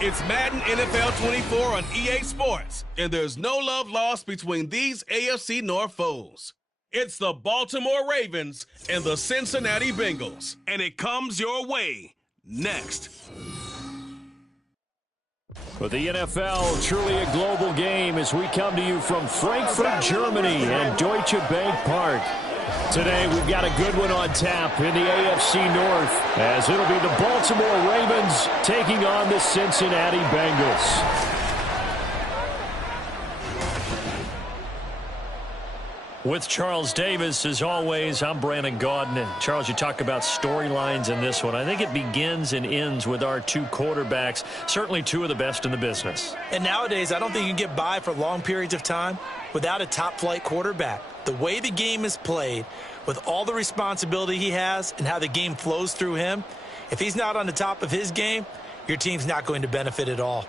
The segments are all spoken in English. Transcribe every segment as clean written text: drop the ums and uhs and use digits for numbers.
It's Madden NFL 24 on EA Sports, and there's no love lost between these AFC North foes. It's the Baltimore Ravens and the Cincinnati Bengals, and it comes your way next. For the NFL, truly a global game as we come to you from Frankfurt, Germany and Deutsche Bank Park. Today, we've got a good one on tap in the AFC North, as it'll be the Baltimore Ravens taking on the Cincinnati Bengals. With Charles Davis, as always, I'm Brandon Gaudin. And Charles, you talk about storylines in this one. I think it begins and ends with our two quarterbacks, certainly two of the best in the business. And nowadays, I don't think you can get by for long periods of time without a top-flight quarterback. The way the game is played, with all the responsibility he has and how the game flows through him, if he's not on the top of his game, your team's not going to benefit at all.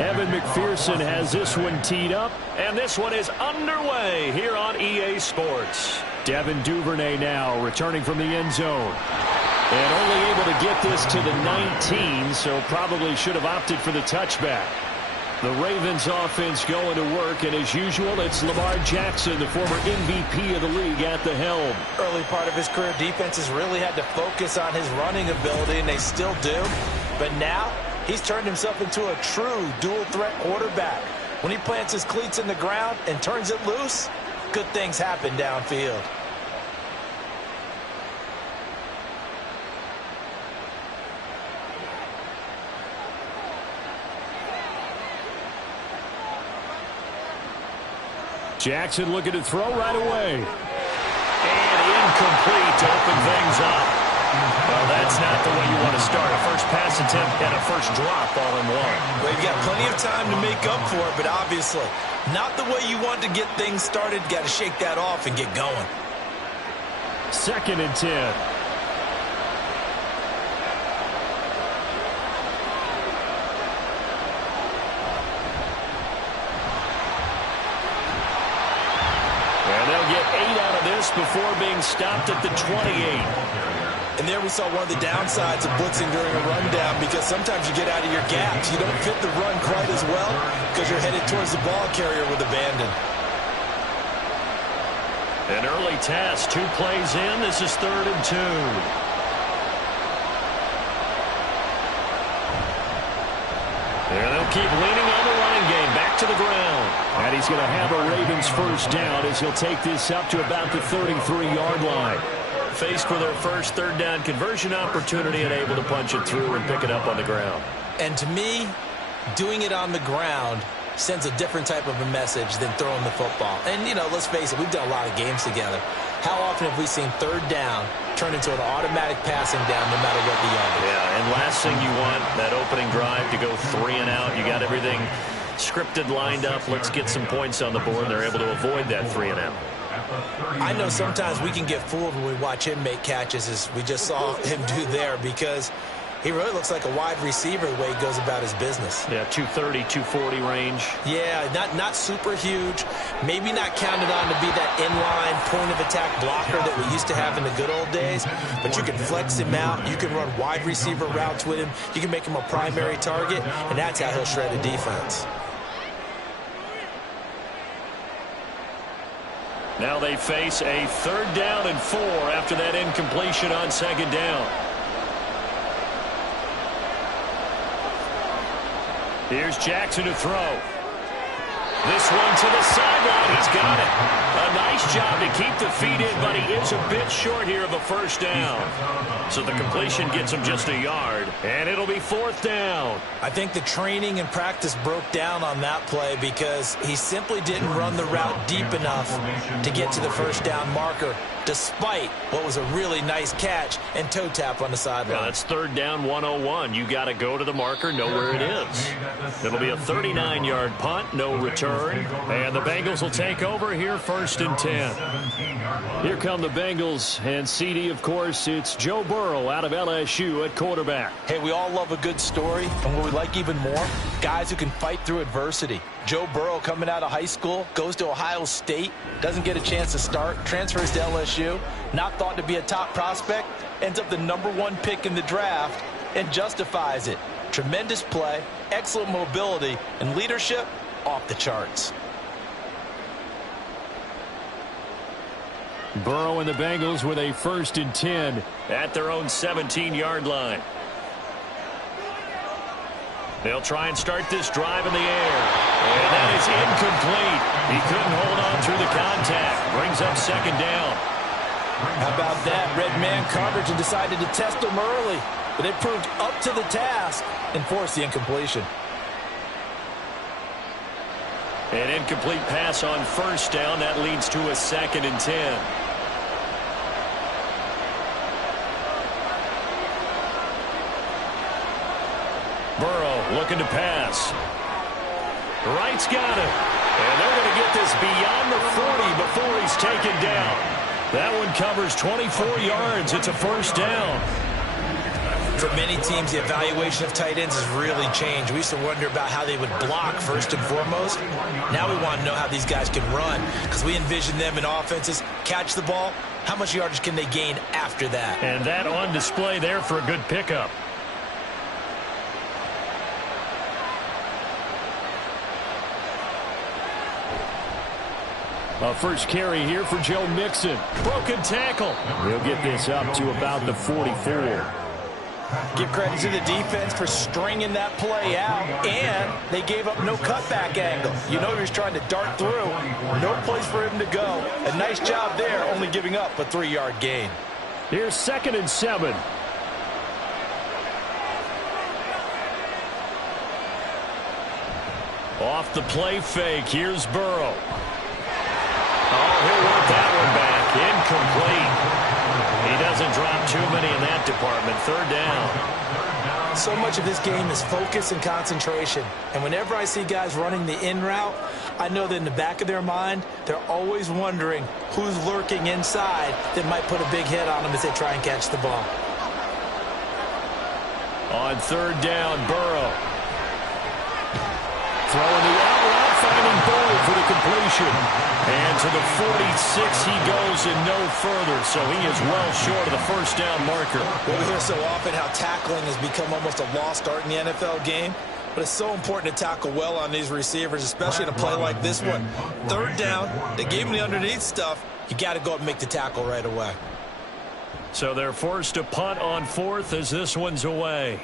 Evan McPherson has this one teed up, and this one is underway here on EA Sports. Devin Duvernay now returning from the end zone. And only able to get this to the 19, so probably should have opted for the touchback. The Ravens offense going to work, and as usual, it's Lamar Jackson, the former MVP of the league, at the helm. Early part of his career, defenses really had to focus on his running ability, and they still do. But now, he's turned himself into a true dual-threat quarterback. When he plants his cleats in the ground and turns it loose, good things happen downfield. Jackson looking to throw right away. And incomplete to open things up. Well, that's not the way you want to start. A first pass attempt and a first drop all in one. Well, you've got plenty of time to make up for it, but obviously not the way you want to get things started. Got to shake that off and get going. 2nd and 10. Before being stopped at the 28. And there we saw one of the downsides of blitzing during a rundown, because sometimes you get out of your gaps. You don't fit the run quite as well because you're headed towards the ball carrier with abandon. An early task, 2 plays in. This is 3rd and 2. And they'll keep leaning on the running game. Back to the ground. And he's going to have a Ravens first down as he'll take this up to about the 33-yard line. Faced with their first 3rd down conversion opportunity and able to punch it through and pick it up on the ground. And to me, doing it on the ground sends a different type of a message than throwing the football. And, you know, let's face it, we've done a lot of games together. How often have we seen 3rd down turn into an automatic passing down no matter what the yardage? Yeah, and last thing you want, that opening drive to go 3 and out. You got everything scripted, lined up. Let's get some points on the board. They're able to avoid that 3 and out. I know sometimes we can get fooled when we watch him make catches, as we just saw him do there, because he really looks like a wide receiver the way he goes about his business. Yeah, 230, 240 range. Yeah, not super huge. Maybe not counted on to be that inline point-of-attack blocker that we used to have in the good old days, but you can flex him out. You can run wide receiver routes with him. You can make him a primary target, and that's how he'll shred a defense. Now they face a 3rd down and 4 after that incompletion on 2nd down. Here's Jackson to throw. This one to the sideline. He's got it. A nice job to keep the feet in, but he is a bit short here of a first down. So the completion gets him just a yard, and it'll be fourth down. I think the training and practice broke down on that play because he simply didn't run the route deep enough to get to the first down marker, despite what was a really nice catch and toe tap on the sideline. Yeah, that's third down 101. You got to go to the marker, know where it is. It'll be a 39-yard punt, no return. And the Bengals will take over here, first and 10. Here come the Bengals, and CD, of course, it's Joe Burrow out of LSU at quarterback. Hey, we all love a good story, and what we like even more, guys who can fight through adversity. Joe Burrow coming out of high school, goes to Ohio State, doesn't get a chance to start, transfers to LSU, not thought to be a top prospect, ends up the #1 pick in the draft, and justifies it. Tremendous play, excellent mobility, and leadership off the charts. Burrow and the Bengals with a first and 10 at their own 17-yard line. They'll try and start this drive in the air. And that is incomplete. He couldn't hold on through the contact. Brings up second down. How about that? Red man coverage and decided to test him early. But it proved up to the task and forced the incompletion. An incomplete pass on first down. That leads to a second and 10. Burrow looking to pass. Wright's got it. And they're going to get this beyond the 40 before he's taken down. That one covers 24 yards. It's a first down. For many teams, the evaluation of tight ends has really changed. We used to wonder about how they would block first and foremost. Now we want to know how these guys can run because we envision them in offenses. Catch the ball. How much yardage can they gain after that? And that on display there for a good pickup. A first carry here for Joe Mixon. Broken tackle. He'll get this up to about the 44. Give credit to the defense for stringing that play out, and they gave up no cutback angle. You know he was trying to dart through. No place for him to go. A nice job there, only giving up a 3-yard gain. Here's second and 7. Off the play fake, here's Burrow. Oh, he'll work that one back. Incomplete. He doesn't drop too many in that department. Third down. So much of this game is focus and concentration. And whenever I see guys running the in route, I know that in the back of their mind, they're always wondering who's lurking inside that might put a big hit on them as they try and catch the ball. On third down, Burrow. Throwing the out route, finding Boyd for the completion. And to the 46 he goes and no further, so he is well short of the first down marker. Well, we hear so often how tackling has become almost a lost art in the NFL game, but it's so important to tackle well on these receivers, especially in a play like this one. Third down, they gave him the underneath stuff. You got to go up and make the tackle right away. So they're forced to punt on fourth as this one's away.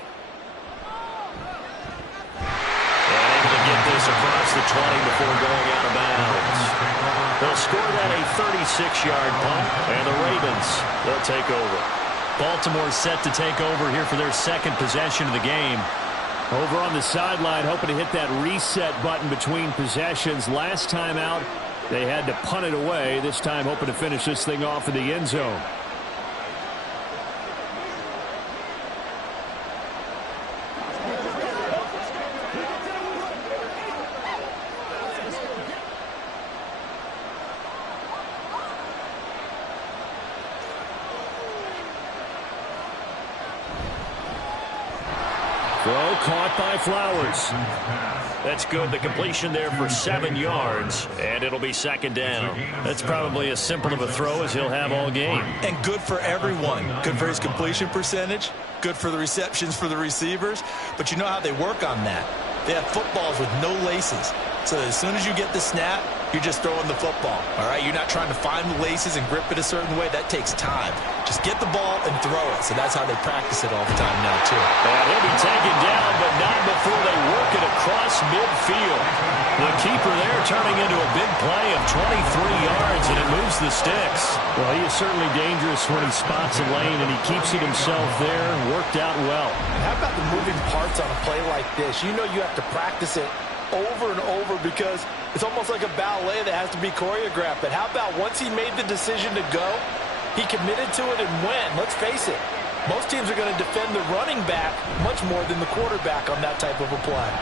Get this across the 20 before going out of bounds. They'll score that a 36-yard punt, and the Ravens, they'll take over. Baltimore set to take over here for their second possession of the game. Over on the sideline, hoping to hit that reset button between possessions. Last time out, they had to punt it away. This time, hoping to finish this thing off in the end zone. Throw caught by Flowers. That's good. The completion there for 7 yards, and it'll be second down. That's probably as simple of a throw as he'll have all game. And good for everyone. Good for his completion percentage. Good for the receptions for the receivers. But you know how they work on that. They have footballs with no laces. So that as soon as you get the snap, you're just throwing the football, all right? You're not trying to find the laces and grip it a certain way. That takes time. Just get the ball and throw it. So that's how they practice it all the time now, too. And he'll be taken down, but not before they work it across midfield. The keeper there turning into a big play of 23 yards, and it moves the sticks. Well, he is certainly dangerous when he spots a lane, and he keeps it himself there. Worked out well. And how about the moving parts on a play like this? You know you have to practice it over and over because it's almost like a ballet that has to be choreographed. But how about once he made the decision to go, he committed to it and went. Let's face it, most teams are going to defend the running back much more than the quarterback on that type of a play.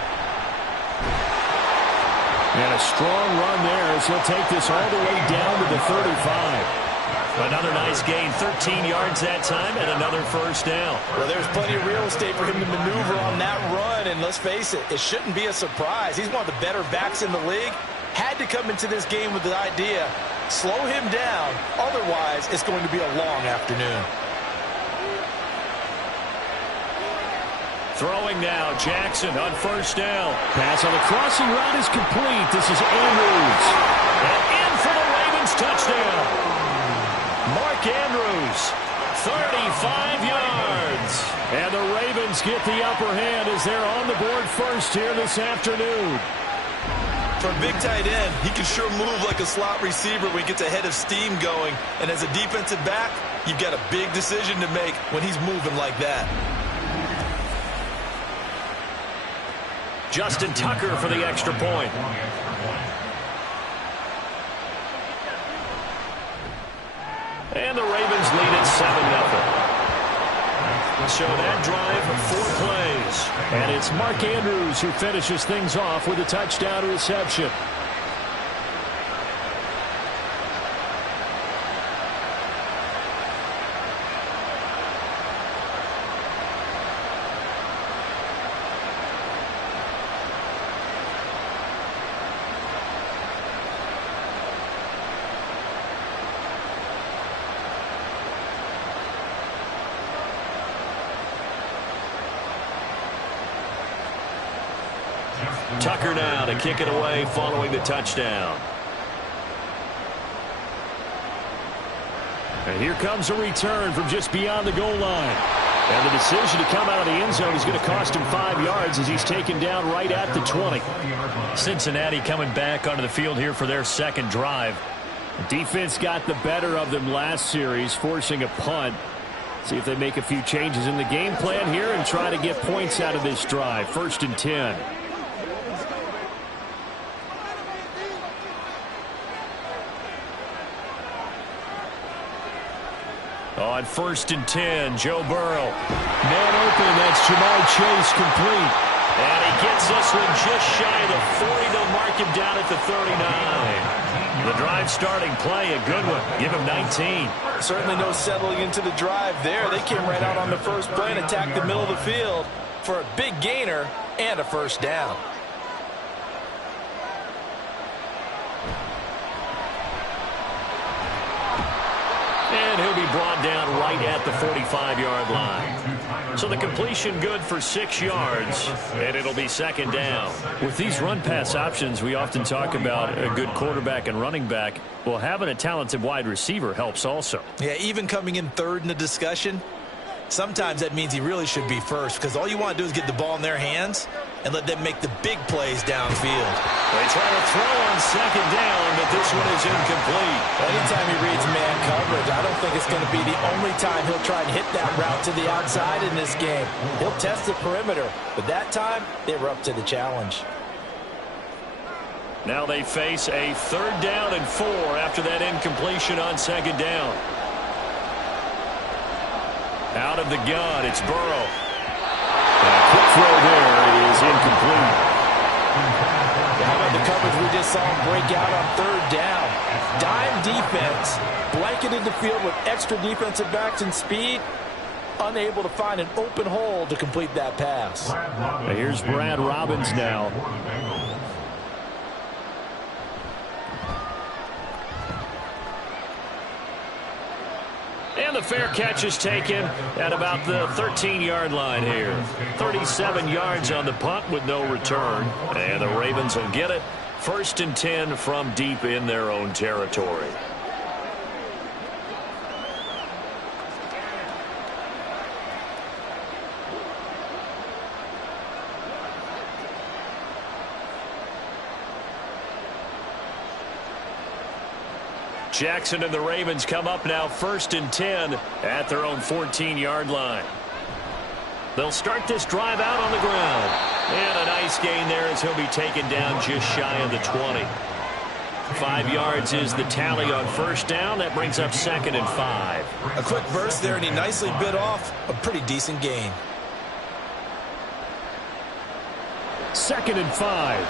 And a strong run there as he'll take this all the way down to the 35. Another nice gain, 13 yards that time, and another first down. Well, there's plenty of real estate for him to maneuver on that run, and let's face it, it shouldn't be a surprise. He's one of the better backs in the league. Had to come into this game with the idea, slow him down, otherwise it's going to be a long afternoon. Throwing now, Jackson on first down. Pass on the crossing route is complete. This is Andrews. And in for the Ravens touchdown. Mark Andrews, 35 yards. And the Ravens get the upper hand as they're on the board first here this afternoon. For a big tight end, he can sure move like a slot receiver when he gets a head of steam going. And as a defensive back, you've got a big decision to make when he's moving like that. Justin Tucker for the extra point. And the Ravens lead at 7-0. So that drive, 4 plays. And it's Mark Andrews who finishes things off with a touchdown reception. Tucker now to kick it away following the touchdown. And here comes a return from just beyond the goal line. And the decision to come out of the end zone is going to cost him 5 yards as he's taken down right at the 20. Cincinnati coming back onto the field here for their second drive. The defense got the better of them last series, forcing a punt. See if they make a few changes in the game plan here and try to get points out of this drive. 1st and 10. On 1st and 10, Joe Burrow. Man open, that's Jamar Chase complete. And he gets this one just shy of the 40. They'll mark him down at the 39. The drive starting play, a good one. Give him 19. Certainly no settling into the drive there. They came right out on the first play and attacked the middle of the field for a big gainer and a first down. And he'll be brought down right at the 45-yard line. So the completion good for 6 yards, and it'll be 2nd down. With these run-pass options, we often talk about a good quarterback and running back. Well, having a talented wide receiver helps also. Yeah, even coming in 3rd in the discussion, sometimes that means he really should be first because all you want to do is get the ball in their hands and let them make the big plays downfield. They try to throw on 2nd down, but this one is incomplete. Anytime he reads man coverage, I don't think it's going to be the only time he'll try and hit that route to the outside in this game. He'll test the perimeter, but that time they were up to the challenge. Now they face a 3rd down and 4 after that incompletion on 2nd down. Out of the gun, it's Burrow. And a quick throw there is incomplete. How about the coverage we just saw him break out on 3rd down? Dime defense, blanketed the field with extra defensive backs and speed, unable to find an open hole to complete that pass. Now here's Brad Robbins now. And the fair catch is taken at about the 13-yard line here. 37 yards on the punt with no return. And the Ravens will get it First and 10 from deep in their own territory. Jackson and the Ravens come up now first and 10 at their own 14-yard line. They'll start this drive out on the ground. And a nice gain there as he'll be taken down just shy of the 20. 5 yards is the tally on first down. That brings up 2nd and 5. A quick burst there, and he nicely bit off a pretty decent gain. 2nd and 5.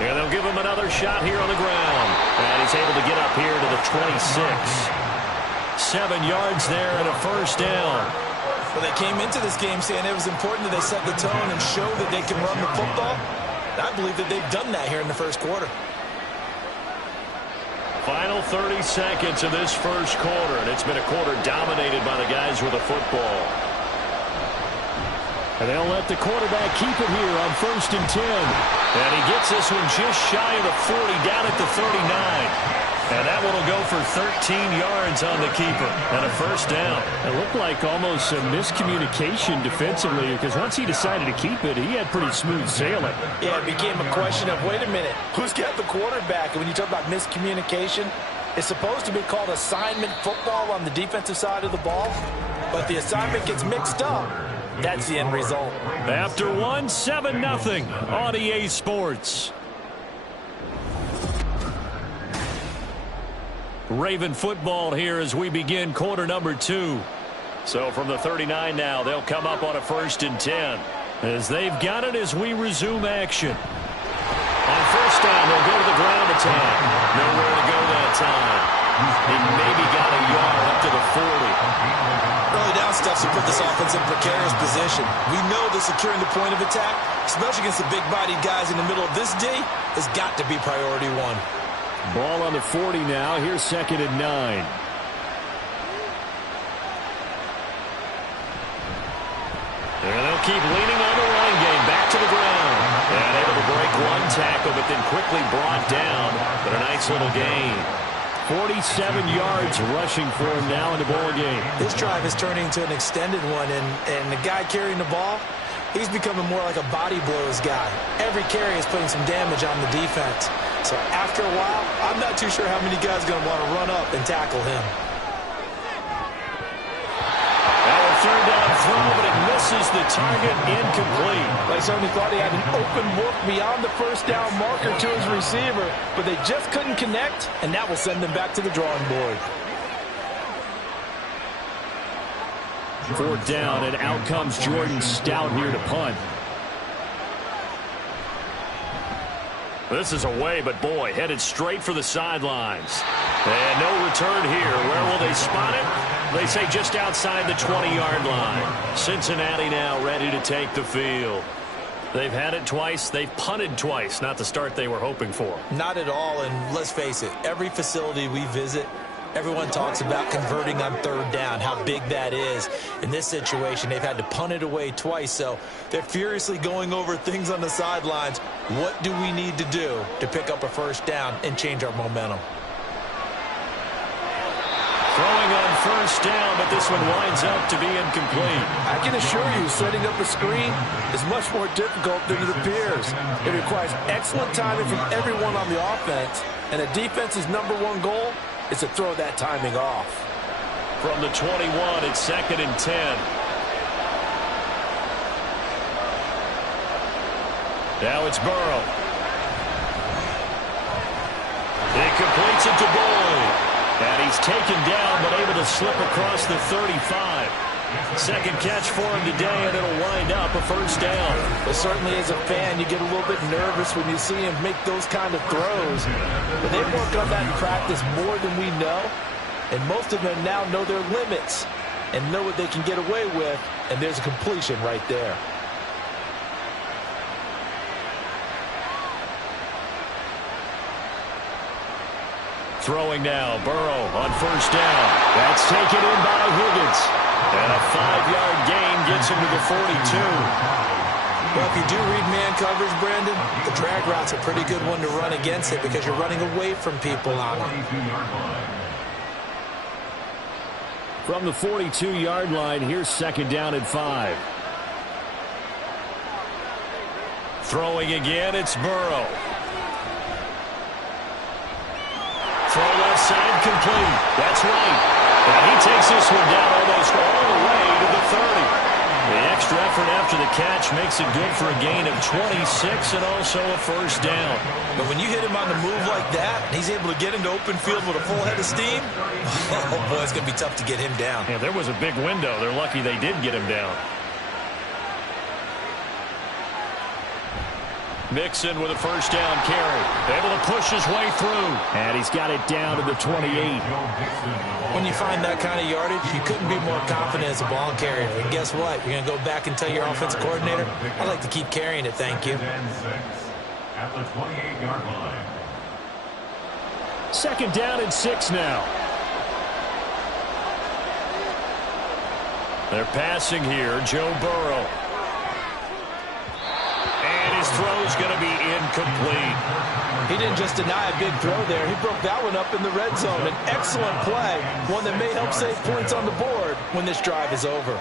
And they'll give him another shot here on the ground. And he's able to get up here to the 26. 7 yards there and a first down. Well, they came into this game saying it was important that they set the tone and show that they can run the football. I believe that they've done that here in the first quarter. Final 30 seconds of this first quarter, and it's been a quarter dominated by the guys with the football. And they'll let the quarterback keep it here on first and 10. And he gets this one just shy of the 40, down at the 39. And that one will go for 13 yards on the keeper and a first down. It looked like almost a miscommunication defensively, because once he decided to keep it, he had pretty smooth sailing. Yeah, it became a question of, wait a minute, who's got the quarterback? And when you talk about miscommunication, it's supposed to be called assignment football on the defensive side of the ball. But the assignment gets mixed up. That's the end result. After 7-0 on EA Sports. Raven football here as we begin quarter number 2. So from the 39 now, they'll come up on a first and 10. As they've got it as we resume action. On first down, they'll go to the ground attack. Nowhere to go that time. He maybe got a yard up to the 40. Early down steps will put this offense in precarious position. We know that securing the point of attack, especially against the big-bodied guys in the middle of this D, has got to be priority 1. Ball on the 40 now. Here's 2nd and 9. And they'll keep leaning on the running game. Back to the ground. And able to break one tackle, but then quickly brought down. But a nice little gain. 47 yards rushing for him now in the ball game. This drive is turning into an extended one, and the guy carrying the ball, he's becoming more like a body blows guy. Every carry is putting some damage on the defense. So after a while, I'm not too sure how many guys are going to want to run up and tackle him. Now a third down throw, but it misses the target, incomplete. They certainly thought he had an open look beyond the first down marker to his receiver, but they just couldn't connect, and that will send them back to the drawing board. 4th down, and out comes Jordan Stout here to punt. This is away, but boy, headed straight for the sidelines. And no return here. Where will they spot it? They say just outside the 20-yard line. Cincinnati now ready to take the field. They've had it twice. They've punted twice. Not the start they were hoping for. Not at all, and let's face it, every facility we visit, everyone talks about converting on third down, how big that is. In this situation, they've had to punt it away twice, so they're furiously going over things on the sidelines. What do we need to do to pick up a first down and change our momentum? Throwing on first down, but this one winds up to be incomplete. I can assure you, setting up a screen is much more difficult than it appears. It requires excellent timing from everyone on the offense, and a defense's #1 goal is to throw that timing off. From the 21, it's 2nd and 10. Now it's Burrow. He completes it to Boyd. And he's taken down, but able to slip across the 35. Second catch for him today, and it'll wind up a first down. But certainly as a fan, you get a little bit nervous when you see him make those kind of throws. But they work on that in practice more than we know. And most of them now know their limits and know what they can get away with. And there's a completion right there. Throwing now, Burrow on first down. That's taken in by Higgins. And a 5-yard gain gets him to the 42. Well, if you do read man coverage, Brandon, the drag route's a pretty good one to run against it because you're running away from people on it. From the 42-yard line, here's second down and 5. Throwing again, it's Burrow. Throw left side complete. That's right. And he takes this one down almost all the way to the 30. The extra effort after the catch makes it good for a gain of 26 and also a first down. But when you hit him on the move like that, and he's able to get into open field with a full head of steam, oh boy, it's going to be tough to get him down. Yeah, there was a big window. They're lucky they did get him down. Mixon with a first down carry. Able to push his way through. And he's got it down to the 28. When you find that kind of yardage, you couldn't be more confident as a ball carrier. And guess what? You're going to go back and tell your offensive coordinator, I'd like to keep carrying it, thank you. At the 28-yard line. Second down and 6 now. They're passing here, Joe Burrow. And his throw's going to be incomplete. He didn't just deny a big throw there. He broke that one up in the red zone. An excellent play, one that may help save points on the board when this drive is over.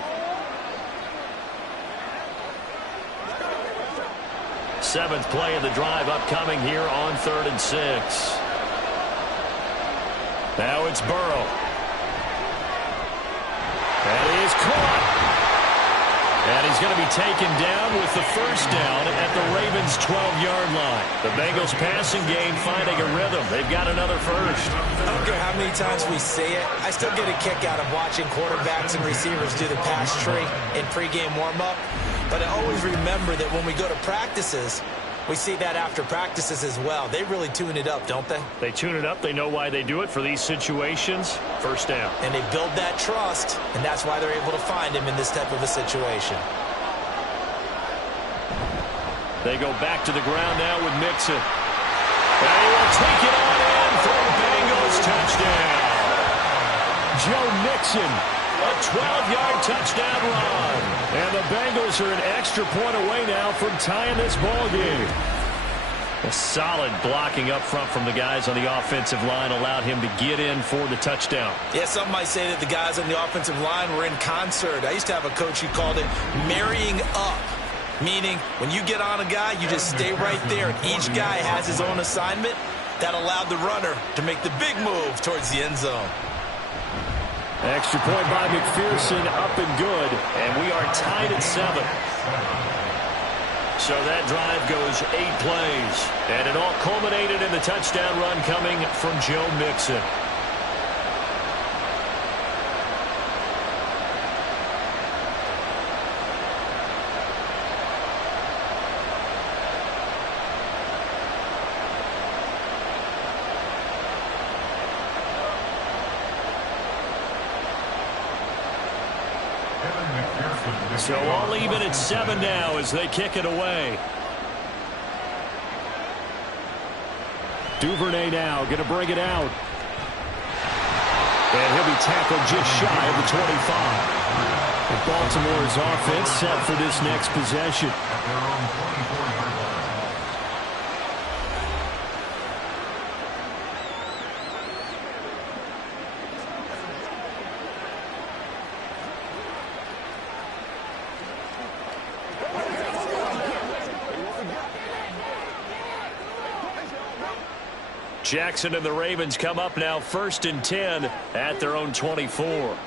Seventh play of the drive upcoming here on 3rd and 6. Now it's Burrow. And he is caught. And he's going to be taken down with the first down at the Ravens' 12-yard line. The Bengals passing game finding a rhythm. They've got another first. I don't care how many times we say it. I still get a kick out of watching quarterbacks and receivers do the pass tree in pregame warm-up. But I always remember that when we go to practices, we see that after practices as well. They really tune it up, don't they? They tune it up. They know why they do it for these situations. First down. And they build that trust, and that's why they're able to find him in this type of a situation. They go back to the ground now with Mixon. And he will take it on in for a Bengals touchdown. Joe Mixon, a 12-yard touchdown run. And the Bengals are an extra point away now from tying this ball game. A solid blocking up front from the guys on the offensive line allowed him to get in for the touchdown. Yeah, some might say that the guys on the offensive line were in concert. I used to have a coach who called it marrying up, meaning when you get on a guy, you just stay right there. And each guy has his own assignment. That allowed the runner to make the big move towards the end zone. Extra point by McPherson, up and good, and we are tied at 7. So that drive goes 8 plays, and it all culminated in the touchdown run coming from Joe Mixon. So all even at 7 now as they kick it away. Duvernay now going to bring it out. And he'll be tackled just shy of the 25. And Baltimore's offense set for this next possession. Jackson and the Ravens come up now 1st and 10 at their own 24.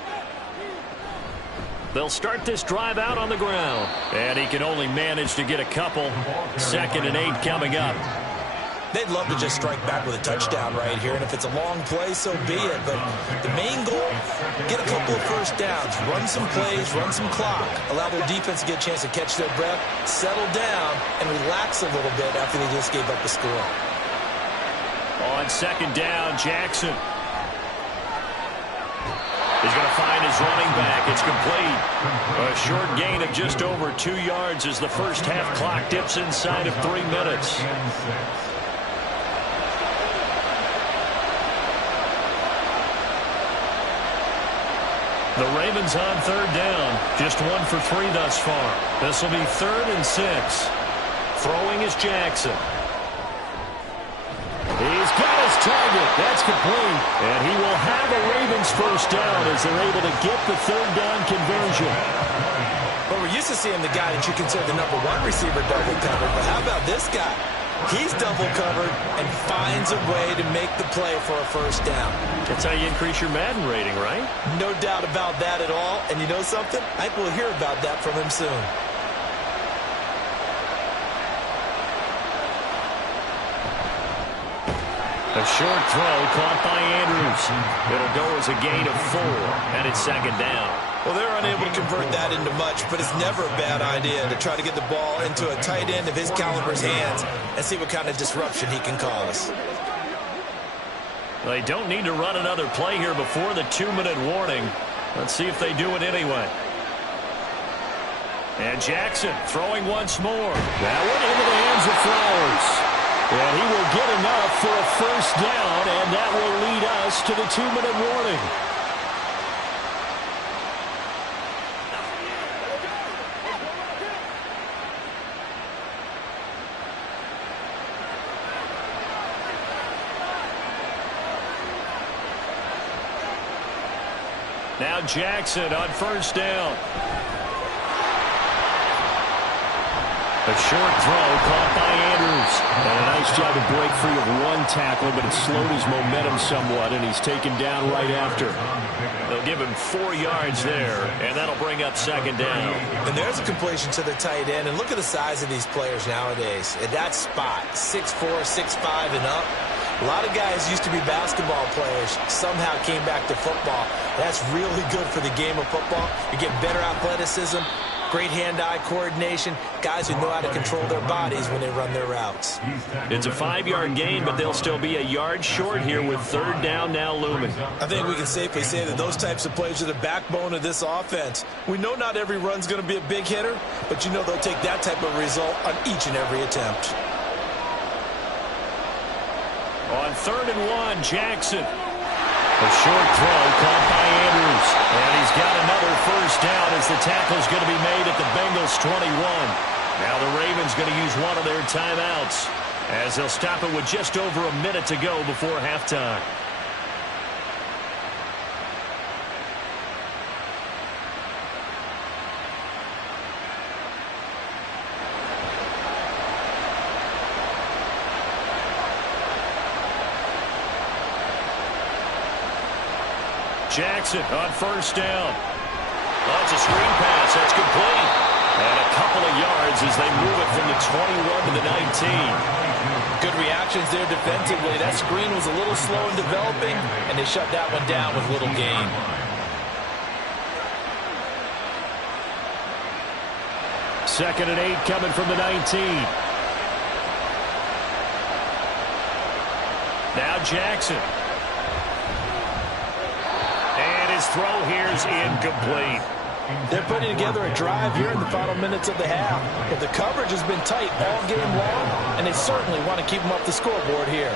They'll start this drive out on the ground. And he can only manage to get a couple. 2nd and 8 coming up. They'd love to just strike back with a touchdown right here. And if it's a long play, so be it. But the main goal, get a couple of first downs. Run some plays, run some clock. Allow their defense to get a chance to catch their breath, settle down, and relax a little bit after they just gave up the score. On 2nd down, Jackson. He's going to find his running back. It's complete. A short gain of just over 2 yards as the first half clock dips inside of 3 minutes. The Ravens on third down. Just 1 for 3 thus far. This will be 3rd and 6. Throwing is Jackson. He's got his target. That's complete. And he will have a Ravens first down as they're able to get the third down conversion. Well, we're used to seeing the guy that you consider the number 1 receiver double covered. But how about this guy? He's double covered and finds a way to make the play for a first down. That's how you increase your Madden rating, right? No doubt about that at all. And you know something? I think we'll hear about that from him soon. A short throw caught by Andrews. It'll go as a gain of 4, and it's 2nd down. Well, they're unable to convert that into much, but it's never a bad idea to try to get the ball into a tight end of his caliber's hands and see what kind of disruption he can cause. They don't need to run another play here before the 2-minute warning. Let's see if they do it anyway. And Jackson throwing once more. That one into the hands of Flowers. And he will get enough for a first down, and that will lead us to the 2-minute warning. Now Jackson on first down. A short throw caught by Andrews. And a nice job to break free of 1 tackle, but it slowed his momentum somewhat, and he's taken down right after. They'll give him 4 yards there, and that'll bring up 2nd down. And there's a completion to the tight end. And look at the size of these players nowadays. At that spot, 6'4", 6'5", and up. A lot of guys used to be basketball players, somehow came back to football. That's really good for the game of football. You get better athleticism, great hand-eye coordination, guys who know how to control their bodies when they run their routes. It's a 5-yard gain, but they'll still be a yard short here with 3rd down now looming. I think we can safely say that those types of plays are the backbone of this offense. We know not every run's going to be a big hitter, but you know they'll take that type of result on each and every attempt. On 3rd and 1, Jackson. A short throw caught by Andrews. And he's got another first down as the tackle's going to be made at the Bengals 21. Now the Ravens going to use one of their timeouts as they'll stop it with just over a minute to go before halftime. Jackson on first down. That's a screen pass. That's complete. And a couple of yards as they move it from the 21 to the 19. Good reactions there defensively. That screen was a little slow in developing, and they shut that one down with little gain. Second and 8 coming from the 19. Now Jackson. His throw here is incomplete. They're putting together a drive here in the final minutes of the half. But the coverage has been tight all game long, and they certainly want to keep them off the scoreboard here.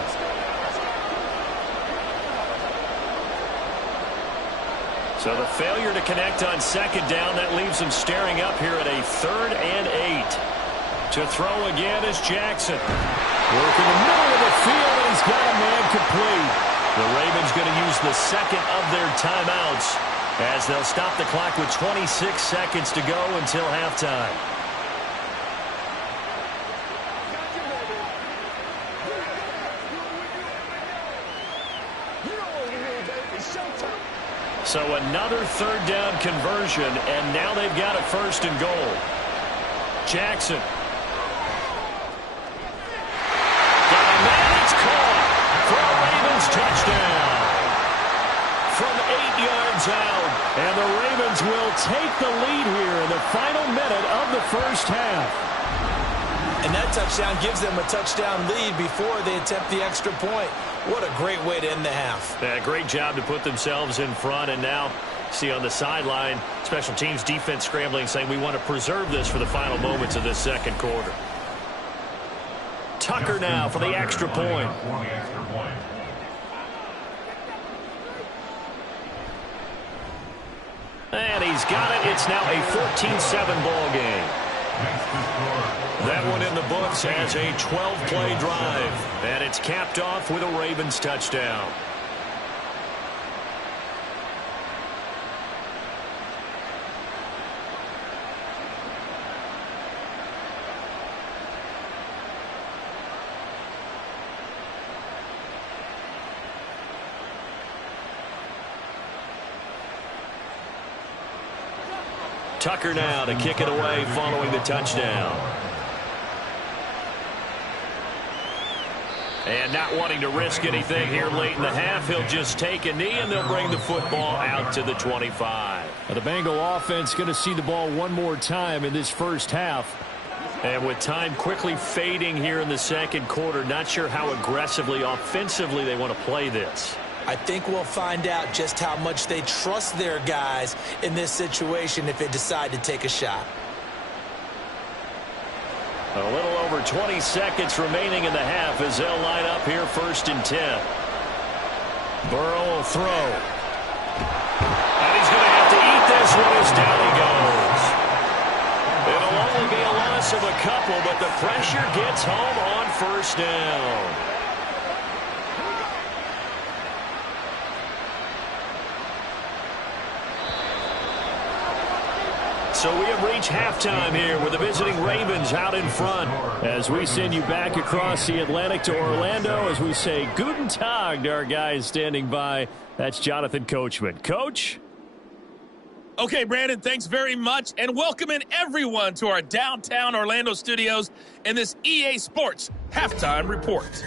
So the failure to connect on 2nd down, that leaves them staring up here at a 3rd and 8. To throw again is Jackson. Working the middle of the field, and he's got a man complete. The Ravens going to use the 2nd of their timeouts as they'll stop the clock with 26 seconds to go until halftime. So another 3rd down conversion, and now they've got a 1st and goal. Jackson. Got a man, it's caught for a Ravens touchdown. From 8 yards out, and the Ravens will take the lead here in the final minute of the first half. And that touchdown gives them a touchdown lead before they attempt the extra point. What a great way to end the half. Yeah, great job to put themselves in front, and now see on the sideline, special teams defense scrambling, saying we want to preserve this for the final moments of this 2nd quarter. Tucker now for the extra point. He's got it. It's now a 14-7 ball game. That one in the books as a 12-play drive. And it's capped off with a Ravens touchdown. Tucker now to kick it away following the touchdown. And not wanting to risk anything here late in the half, he'll just take a knee and they'll bring the football out to the 25. Now the Bengal offense going to see the ball one more time in this first half. And with time quickly fading here in the second quarter, not sure how aggressively, offensively they want to play this. I think we'll find out just how much they trust their guys in this situation if they decide to take a shot. A little over 20 seconds remaining in the half as they'll line up here 1st and 10. Burrow will throw. And he's going to have to eat this one as down he goes. It'll only be a loss of a couple, but the pressure gets home on 1st down. So we have reached halftime here with the visiting Ravens out in front. As we send you back across the Atlantic to Orlando, as we say Guten Tag to our guys standing by. That's Jonathan Coachman. Coach? Okay, Brandon, thanks very much. And welcoming everyone to our downtown Orlando studios in this EA Sports Halftime Report.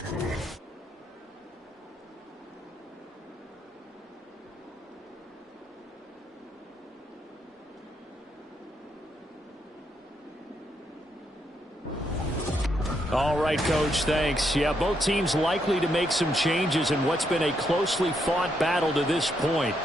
All right, Coach, thanks. Yeah, both teams likely to make some changes in what's been a closely fought battle to this point.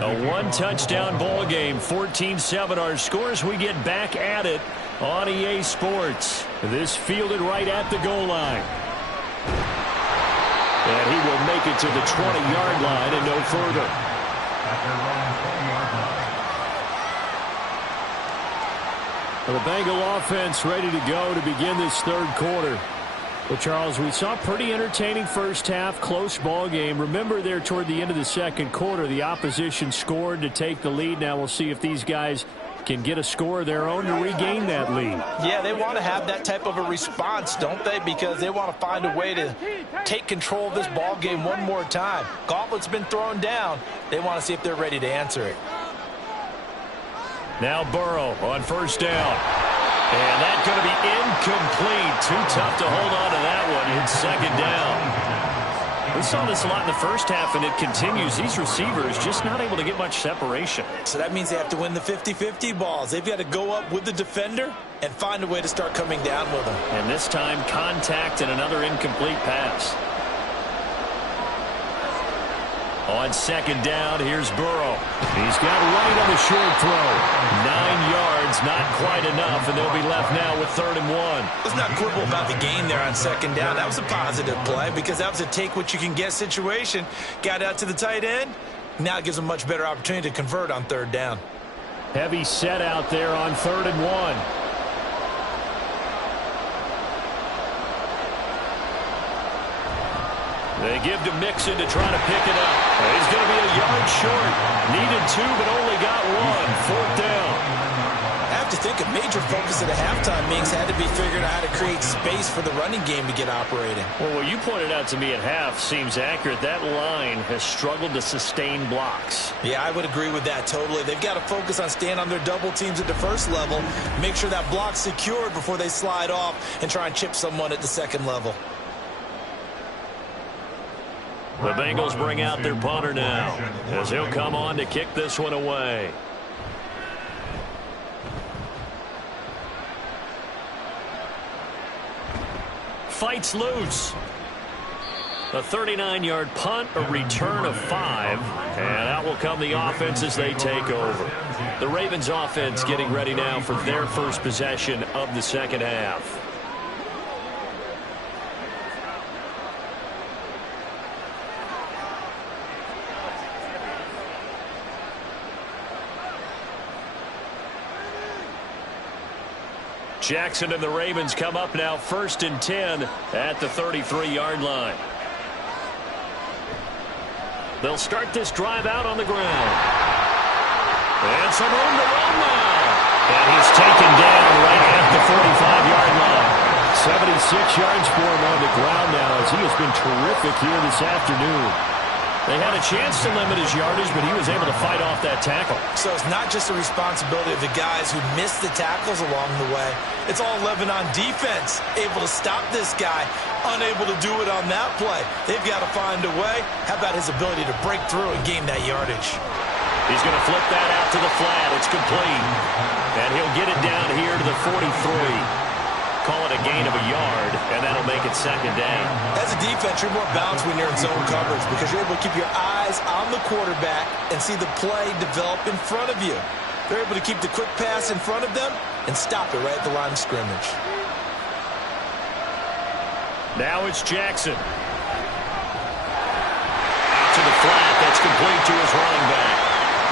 A one-touchdown ball game, 14-7 our scores. We get back at it on EA Sports. This fielded right at the goal line. And he will make it to the 20-yard line and no further. Well, the Bengal offense ready to go to begin this third quarter. Well, Charles, we saw a pretty entertaining first half, close ball game. Remember there toward the end of the second quarter, the opposition scored to take the lead. Now we'll see if these guys can get a score of their own to regain that lead. Yeah, they want to have that type of a response, don't they? Because they want to find a way to take control of this ball game one more time. Gauntlet's been thrown down. They want to see if they're ready to answer it. Now Burrow on 1st down. And that's going to be incomplete. Too tough to hold on to that one. It's 2nd down. We saw this a lot in the first half, and it continues. These receivers just not able to get much separation. So that means they have to win the 50-50 balls. They've got to go up with the defender and find a way to start coming down with them. And this time, contact and another incomplete pass. On 2nd down, here's Burrow. He's got right on the short throw. 9 yards, not quite enough, and they'll be left now with 3rd and 1. Let's not quibble about the game there on 2nd down. That was a positive play because that was a take-what-you-can-get situation. Got out to the tight end. Now it gives them a much better opportunity to convert on 3rd down. Heavy set out there on 3rd and 1. They give to Mixon to try to pick it up. He's going to be a yard short. Needed 2, but only got 1. 4th down. I have to think think a major focus at the halftime meetings had to be figuring out how to create space for the running game to get operating. Well, what you pointed out to me at half seems accurate. That line has struggled to sustain blocks. Yeah, I would agree with that totally. They've got to focus on staying on their double teams at the first level, make sure that block's secured before they slide off and try and chip someone at the second level. The Bengals bring out their punter now as he'll come on to kick this one away. Fights loose. A 39-yard punt, a return of 5, and out will come the offense as they take over. The Ravens offense getting ready now for their first possession of the second half. Jackson and the Ravens come up now 1st and 10 at the 33-yard line. They'll start this drive out on the ground. And some room to run now. And he's taken down right at the 45-yard line. 76 yards for him on the ground now as he has been terrific here this afternoon. They had a chance to limit his yardage, but he was able to fight off that tackle. So it's not just the responsibility of the guys who missed the tackles along the way. It's all 11 on defense, able to stop this guy, unable to do it on that play. They've got to find a way. How about his ability to break through and gain that yardage? He's going to flip that out to the flat. It's complete. And he'll get it down here to the 43. Call it a gain of a yard, and that'll make it 2nd down. As a defense, you're more balanced when you're in zone coverage because you're able to keep your eyes on the quarterback and see the play develop in front of you. They're able to keep the quick pass in front of them and stop it right at the line of scrimmage. Now it's Jackson. Out to the flat. That's complete to his running back.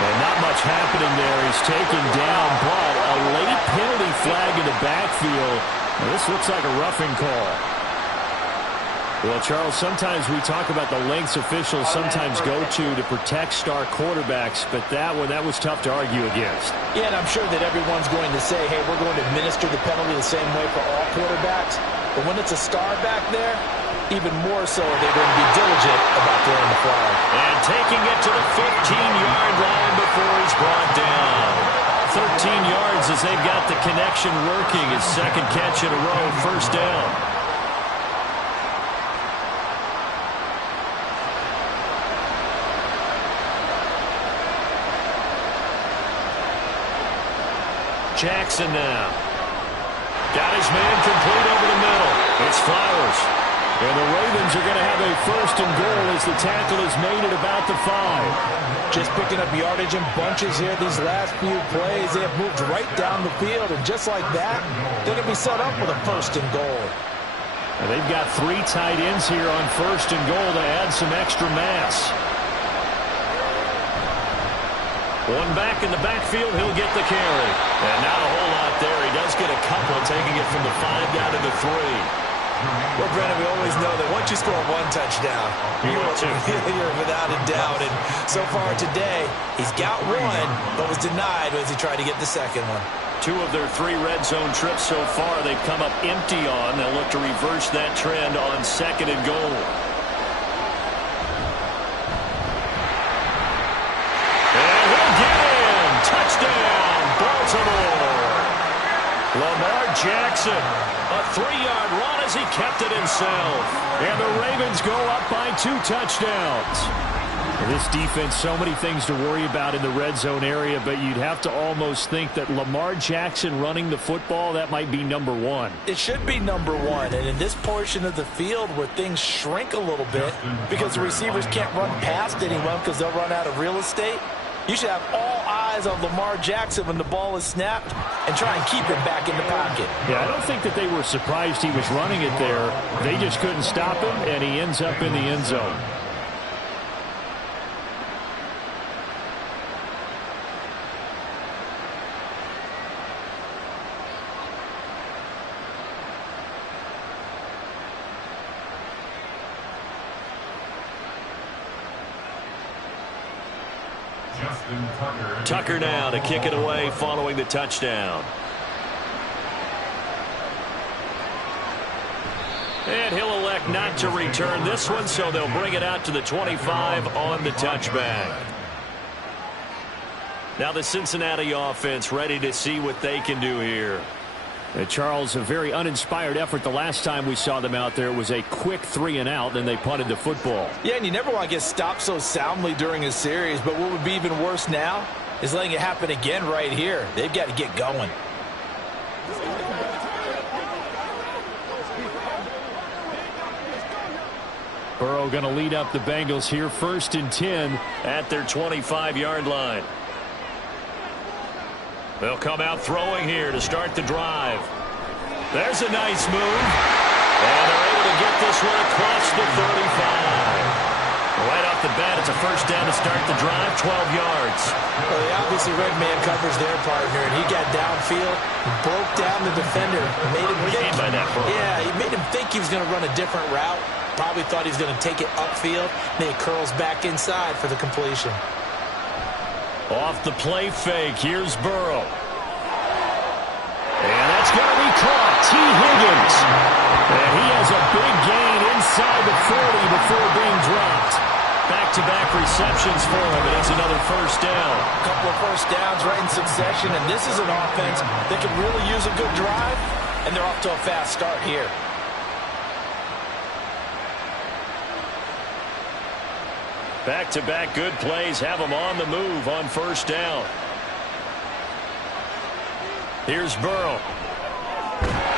And not much happening there. He's taken down, but a late penalty flag in the backfield. Now, this looks like a roughing call. Well, Charles, sometimes we talk about the lengths officials sometimes go to protect star quarterbacks, but that was tough to argue against. Yeah, and I'm sure that everyone's going to say, hey, we're going to administer the penalty the same way for all quarterbacks. But when it's a star back there, even more so they're going to be diligent about throwing the flag. And taking it to the 15-yard line before he's brought down. 13 yards as they've got the connection working. His 2nd catch in a row, 1st down. Jackson now. Got his man complete over the middle. It's Flowers. And the Ravens are going to have a 1st and goal as the tackle is made at about the 5. Just picking up yardage in bunches here these last few plays. They have moved right down the field, and just like that, they're going to be set up with a 1st and goal. And they've got 3 tight ends here on 1st and goal to add some extra mass. One back in the backfield, he'll get the carry. And not a whole lot there. He does get a couple, taking it from the 5 down to the 3. Well, Brandon, we always know that once you score 1 touchdown, you're without a doubt. And so far today, he's got 1, but was denied as he tried to get the 2nd one. 2 of their 3 red zone trips so far, they've come up empty on. They'll look to reverse that trend on 2nd and goal. And he'll get in. Touchdown, Baltimore. Lamar Jackson, a 3-yard run as he kept it himself. And the Ravens go up by 2 touchdowns. And this defense, so many things to worry about in the red zone area, but you'd have to almost think that Lamar Jackson running the football, that might be number 1. It should be number 1. And in this portion of the field where things shrink a little bit because the receivers can't run past anyone because they'll run out of real estate, you should have all eyes on Lamar Jackson when the ball is snapped and try and keep him back in the pocket. Yeah, I don't think that they were surprised he was running it there. They just couldn't stop him, and he ends up in the end zone. Tucker now to kick it away following the touchdown. And he'll elect not to return this one, so they'll bring it out to the 25 on the touchback. Now the Cincinnati offense ready to see what they can do here. Charles, a very uninspired effort. The last time we saw them out there, it was a quick 3-and-out, then they punted the football. Yeah, and you never want to get stopped so soundly during a series, but what would be even worse now is letting it happen again right here. They've got to get going. Burrow going to lead up the Bengals here, 1st and 10 at their 25-yard line. They'll come out throwing here to start the drive. There's a nice move. And they're able to get this one across the 35. Right off the bat, it's a first down to start the drive, 12 yards. Well, they obviously red man covers their partner, and he got downfield, broke down the defender, made him think. By that, yeah, he made him think he was going to run a different route. Probably thought he was going to take it upfield. Then he curls back inside for the completion. Off the play fake, here's Burrow. And that's going to be caught. T. Higgins. And he has a big gain inside the 40 before being dropped. Back-to-back receptions for him, and it's another first down. A couple of first downs right in succession, and this is an offense that can really use a good drive, and they're off to a fast start here. Back-to-back good plays have them on the move on first down. Here's Burrow.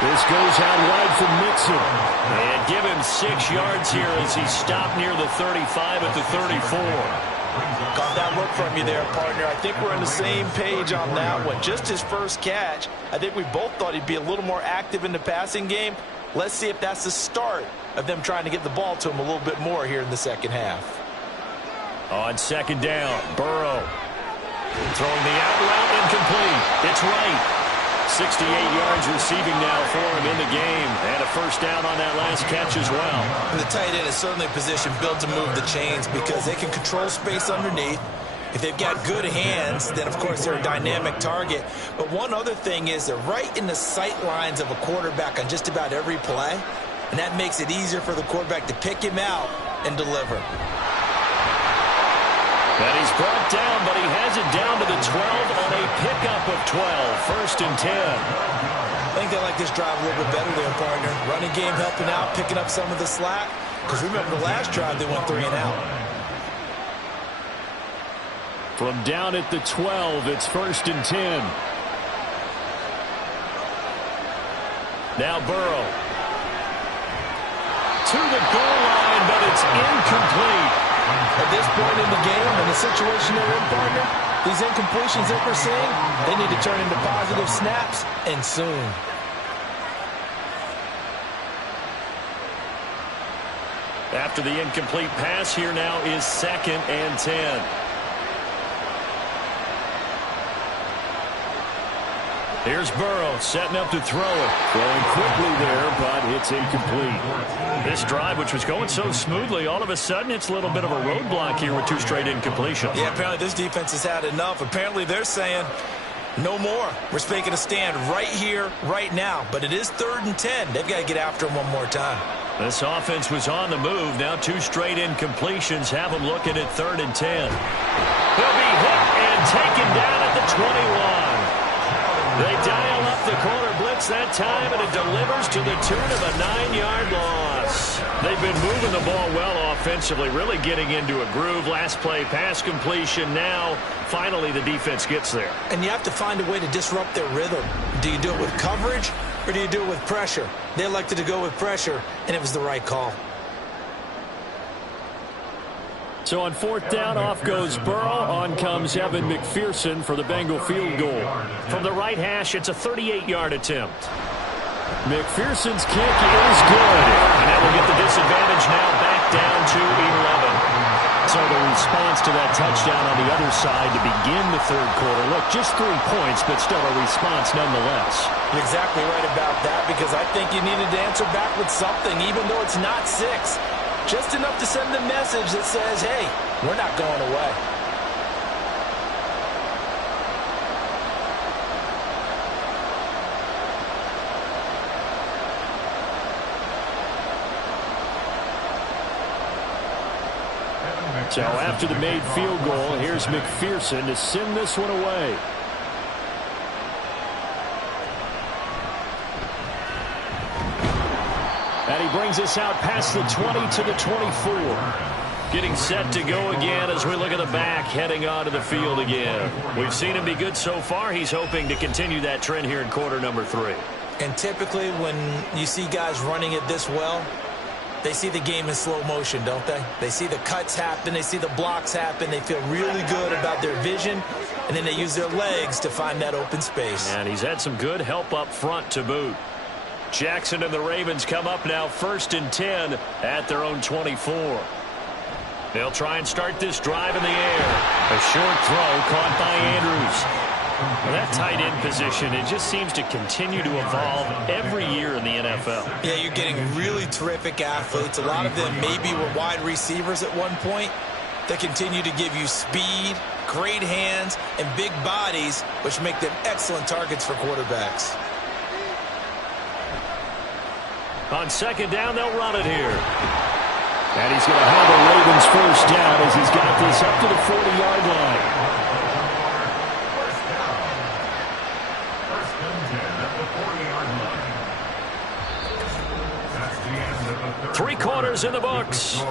This goes out wide for Mixon. And give him 6 yards here as he stopped near the 35 at the 34. Got that look from you there, partner. I think we're on the same page on that one. Just his first catch. I think we both thought he'd be a little more active in the passing game. Let's see if that's the start of them trying to get the ball to him a little bit more here in the second half. On second down, Burrow throwing the out route incomplete. It's right. 68 yards receiving now for him in the game. And a first down on that last catch as well. And the tight end is certainly a position built to move the chains because they can control space underneath. If they've got good hands, then, of course, they're a dynamic target. But one other thing is they're right in the sight lines of a quarterback on just about every play. And that makes it easier for the quarterback to pick him out and deliver. And he's brought down, but he has it down to the 12 on a pickup of 12. 1st and 10. I think they like this drive a little bit better there, partner. Running game helping out, picking up some of the slack. Because remember the last drive, they went 3 and out. From down at the 12, it's 1st and 10. Now Burrow. To the goal line, but it's incomplete. At this point in the game, in the situation they're in, partner, these incompletions that we're seeing, they need to turn into positive snaps, and soon. After the incomplete pass, here now is 2nd and 10. Here's Burrow setting up to throw it. Throwing quickly there, but it's incomplete. This drive, which was going so smoothly, all of a sudden it's a little bit of a roadblock here with 2 straight incompletions. Yeah, apparently this defense has had enough. Apparently they're saying, no more. We're making a stand right here, right now. But it is 3rd and 10. They've got to get after him one more time. This offense was on the move. Now 2 straight incompletions have them looking at 3rd and 10. He'll be hit and taken down at the 21. They dial up the corner blitz that time, and it delivers to the tune of a 9-yard loss. They've been moving the ball well offensively, really getting into a groove. Last play, pass completion. Now, finally, the defense gets there. And you have to find a way to disrupt their rhythm. Do you do it with coverage, or do you do it with pressure? They elected to go with pressure, and it was the right call. So on 4th down, off goes Burrow. On comes Evan McPherson for the Bengal field goal. From the right hash, it's a 38-yard attempt. McPherson's kick is good. And that will get the disadvantage now back down to 11. So the response to that touchdown on the other side to begin the 3rd quarter. Look, just 3 points, but still a response nonetheless. You're exactly right about that, because I think you needed to answer back with something, even though it's not 6. Just enough to send a message that says, hey, we're not going away. So after the made field goal, here's McPherson to send this one away. And he brings us out past the 20 to the 24. Getting set to go again as we look at the back, heading onto the field again. We've seen him be good so far. He's hoping to continue that trend here in quarter number 3. And typically when you see guys running it this well, they see the game in slow motion, don't they? They see the cuts happen. They see the blocks happen. They feel really good about their vision. And then they use their legs to find that open space. And he's had some good help up front to boot. Jackson and the Ravens come up now 1st and 10 at their own 24. They'll try and start this drive in the air. A short throw caught by Andrews. Well, that tight end position, it just seems to continue to evolve every year in the NFL. Yeah, you're getting really terrific athletes. A lot of them maybe were wide receivers at one point. They continue to give you speed, great hands, and big bodies, which make them excellent targets for quarterbacks. On 2nd down, they'll run it here. And he's going to have the Ravens first down as he's got this up to the 40-yard line. First and 10 at the 40-yard line. 3 quarters in the books.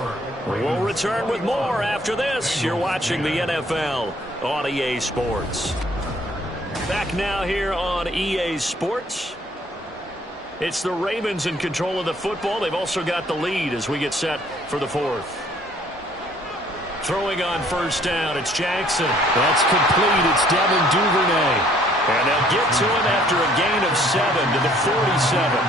We'll return with more after this. You're watching the NFL on EA Sports. Back now here on EA Sports. It's the Ravens in control of the football. They've also got the lead as we get set for the 4th. Throwing on 1st down, it's Jackson. That's complete. It's Devin Duvernay. And they'll get to him after a gain of 7 to the 47.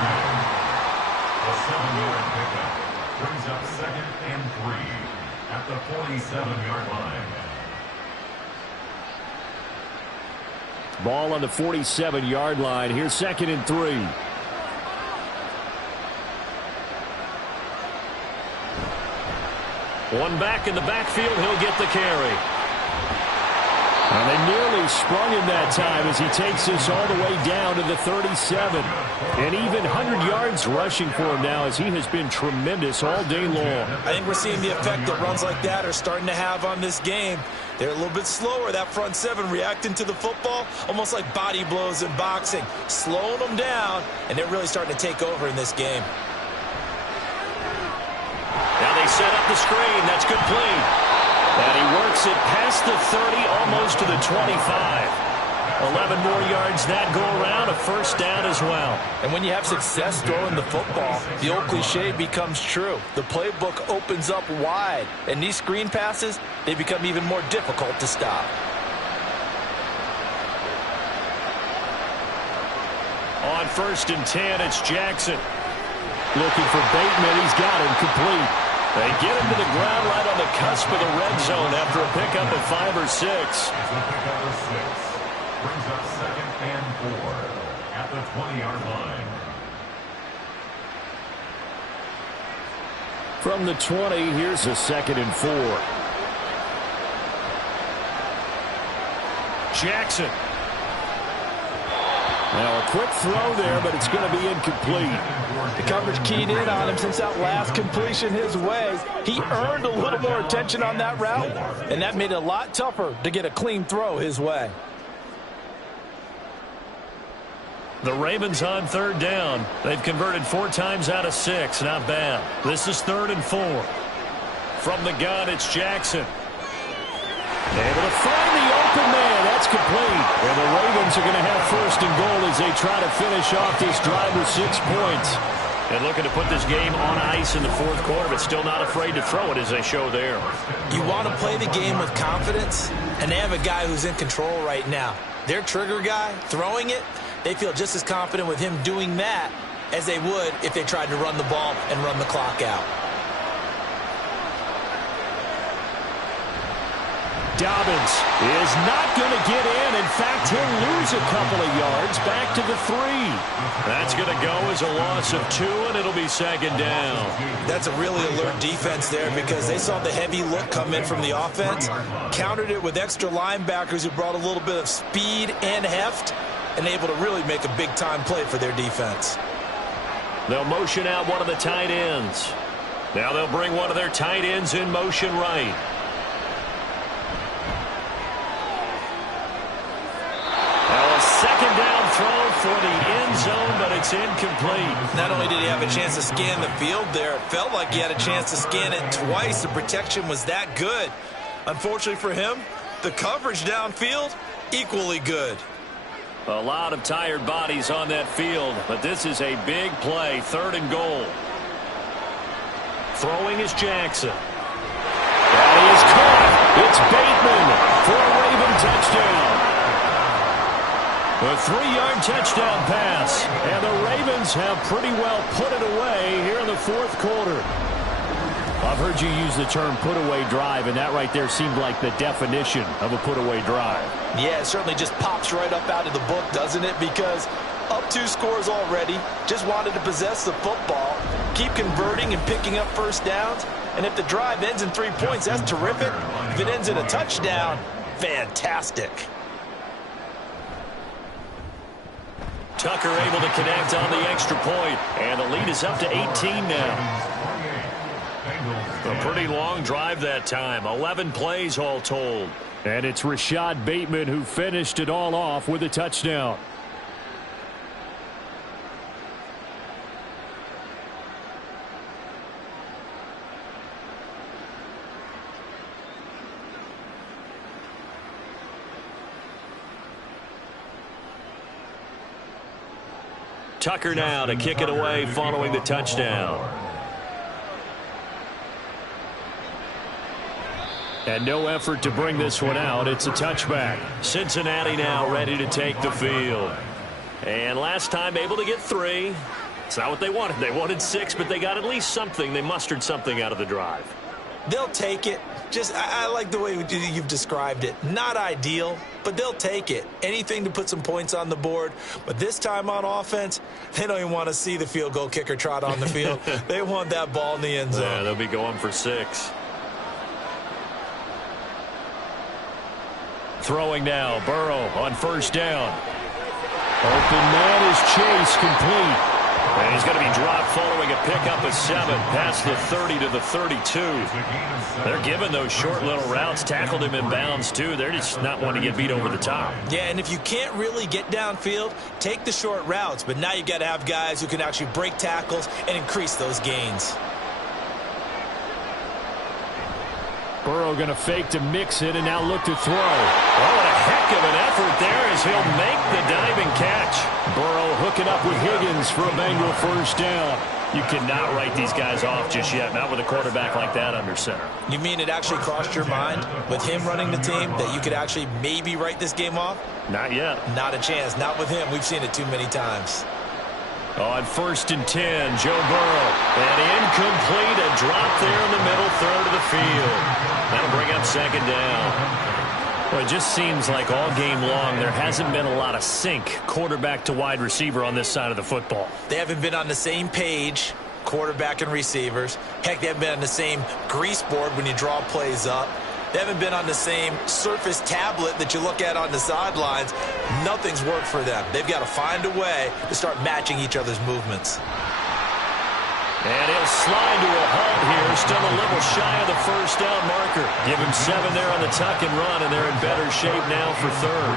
A 7-yard pickup brings up 2nd and 3 at the 47-yard line. Ball on the 47-yard line. Here's 2nd and 3. One back in the backfield. He'll get the carry. And they nearly sprung him that time as he takes this all the way down to the 37. And even 100 yards rushing for him now as he has been tremendous all day long. I think we're seeing the effect that runs like that are starting to have on this game. They're a little bit slower, that front 7 reacting to the football, almost like body blows in boxing, slowing them down, and they're really starting to take over in this game. Now they set up the screen. That's complete. And he works it past the 30, almost to the 25. 11 more yards that go around, a 1st down as well. And when you have success throwing the football, the old cliche becomes true. The playbook opens up wide, and these screen passes, they become even more difficult to stop. On 1st and 10, it's Jackson. Looking for Bateman. He's got him complete. They get him to the ground right on the cusp of the red zone after a pickup of 5 or 6. It's a pickup of 6. Brings up 2nd and 4 at the 20-yard line. From the 20, here's a 2nd and 4. Jackson. Now a quick throw there, but it's going to be incomplete. The coverage keyed in on him since that last completion his way. He earned a little more attention on that route, and that made it a lot tougher to get a clean throw his way. The Ravens on 3rd down. They've converted 4 times out of 6. Not bad. This is 3rd and 4. From the gun, it's Jackson. Able to find the open man. That's complete. And the Ravens are going to have 1st and goal as they try to finish off this drive with 6 points. And looking to put this game on ice in the 4th quarter, but still not afraid to throw it as they show there. You want to play the game with confidence, and they have a guy who's in control right now. Their trigger guy, throwing it, they feel just as confident with him doing that as they would if they tried to run the ball and run the clock out. Dobbins is not going to get in. In fact, he'll lose a couple of yards back to the 3. That's going to go as a loss of 2, and it'll be 2nd down. That's a really alert defense there because they saw the heavy look come in from the offense, countered it with extra linebackers who brought a little bit of speed and heft, and able to really make a big-time play for their defense. They'll motion out one of the tight ends. Now they'll bring one of their tight ends in motion right. it's incomplete. Not only did he have a chance to scan the field there, it felt like he had a chance to scan it twice. The protection was that good. Unfortunately for him, the coverage downfield, equally good. A lot of tired bodies on that field, but this is a big play, 3rd and goal. Throwing is Jackson. That is caught. It's Bateman for a Raven touchdown. A 3-yard touchdown pass, and the Ravens have pretty well put it away here in the 4th quarter. I've heard you use the term put-away drive, and that right there seemed like the definition of a put-away drive. Yeah, it certainly just pops right up out of the book, doesn't it? Because up 2 scores already, just wanted to possess the football, keep converting and picking up first downs, and if the drive ends in 3 points, that's terrific. If it ends in a touchdown, fantastic. Tucker able to connect on the extra point, and the lead is up to 18 now. A pretty long drive that time, 11 plays all told. And it's Rashad Bateman who finished it all off with a touchdown. Tucker now to kick it away following the touchdown. And no effort to bring this one out. It's a touchback. Cincinnati now ready to take the field. And last time able to get 3. It's not what they wanted. They wanted 6, but they got at least something. They mustered something out of the drive. They'll take it. I like the way you've described it. Not ideal, but they'll take it. Anything to put some points on the board. But this time on offense, they don't even want to see the field goal kicker trot on the field. They want that ball in the end zone. Yeah, they'll be going for 6. Throwing now, Burrow on first down. Open man is Chase, complete. And he's going to be dropped following a pickup of 7 past the 30 to the 32. They're giving those short little routes. Tackled him in bounds, too. They're just not wanting to get beat over the top. Yeah, and if you can't really get downfield, take the short routes. But now you got to have guys who can actually break tackles and increase those gains. Burrow going to fake to mix it and now look to throw. Oh, what a heck of an effort there as he'll make the diving catch. Burrow hooking up with Higgins for a Bengal first down. You cannot write these guys off just yet, not with a quarterback like that under center. You mean it actually crossed your mind with him running the team that you could actually maybe write this game off? Not yet. Not a chance. Not with him. We've seen it too many times. On 1st and 10, Joe Burrow. And incomplete, a drop there in the middle third of the field. That'll bring up 2nd down. Well, it just seems like all game long there hasn't been a lot of sync quarterback to wide receiver on this side of the football. They haven't been on the same page, quarterback and receivers. Heck, they haven't been on the same grease board when you draw plays up. They haven't been on the same surface tablet that you look at on the sidelines. Nothing's worked for them. They've got to find a way to start matching each other's movements. And he'll slide to a halt here, still a little shy of the first down marker. Give him 7 there on the tuck and run, and they're in better shape now for 3rd.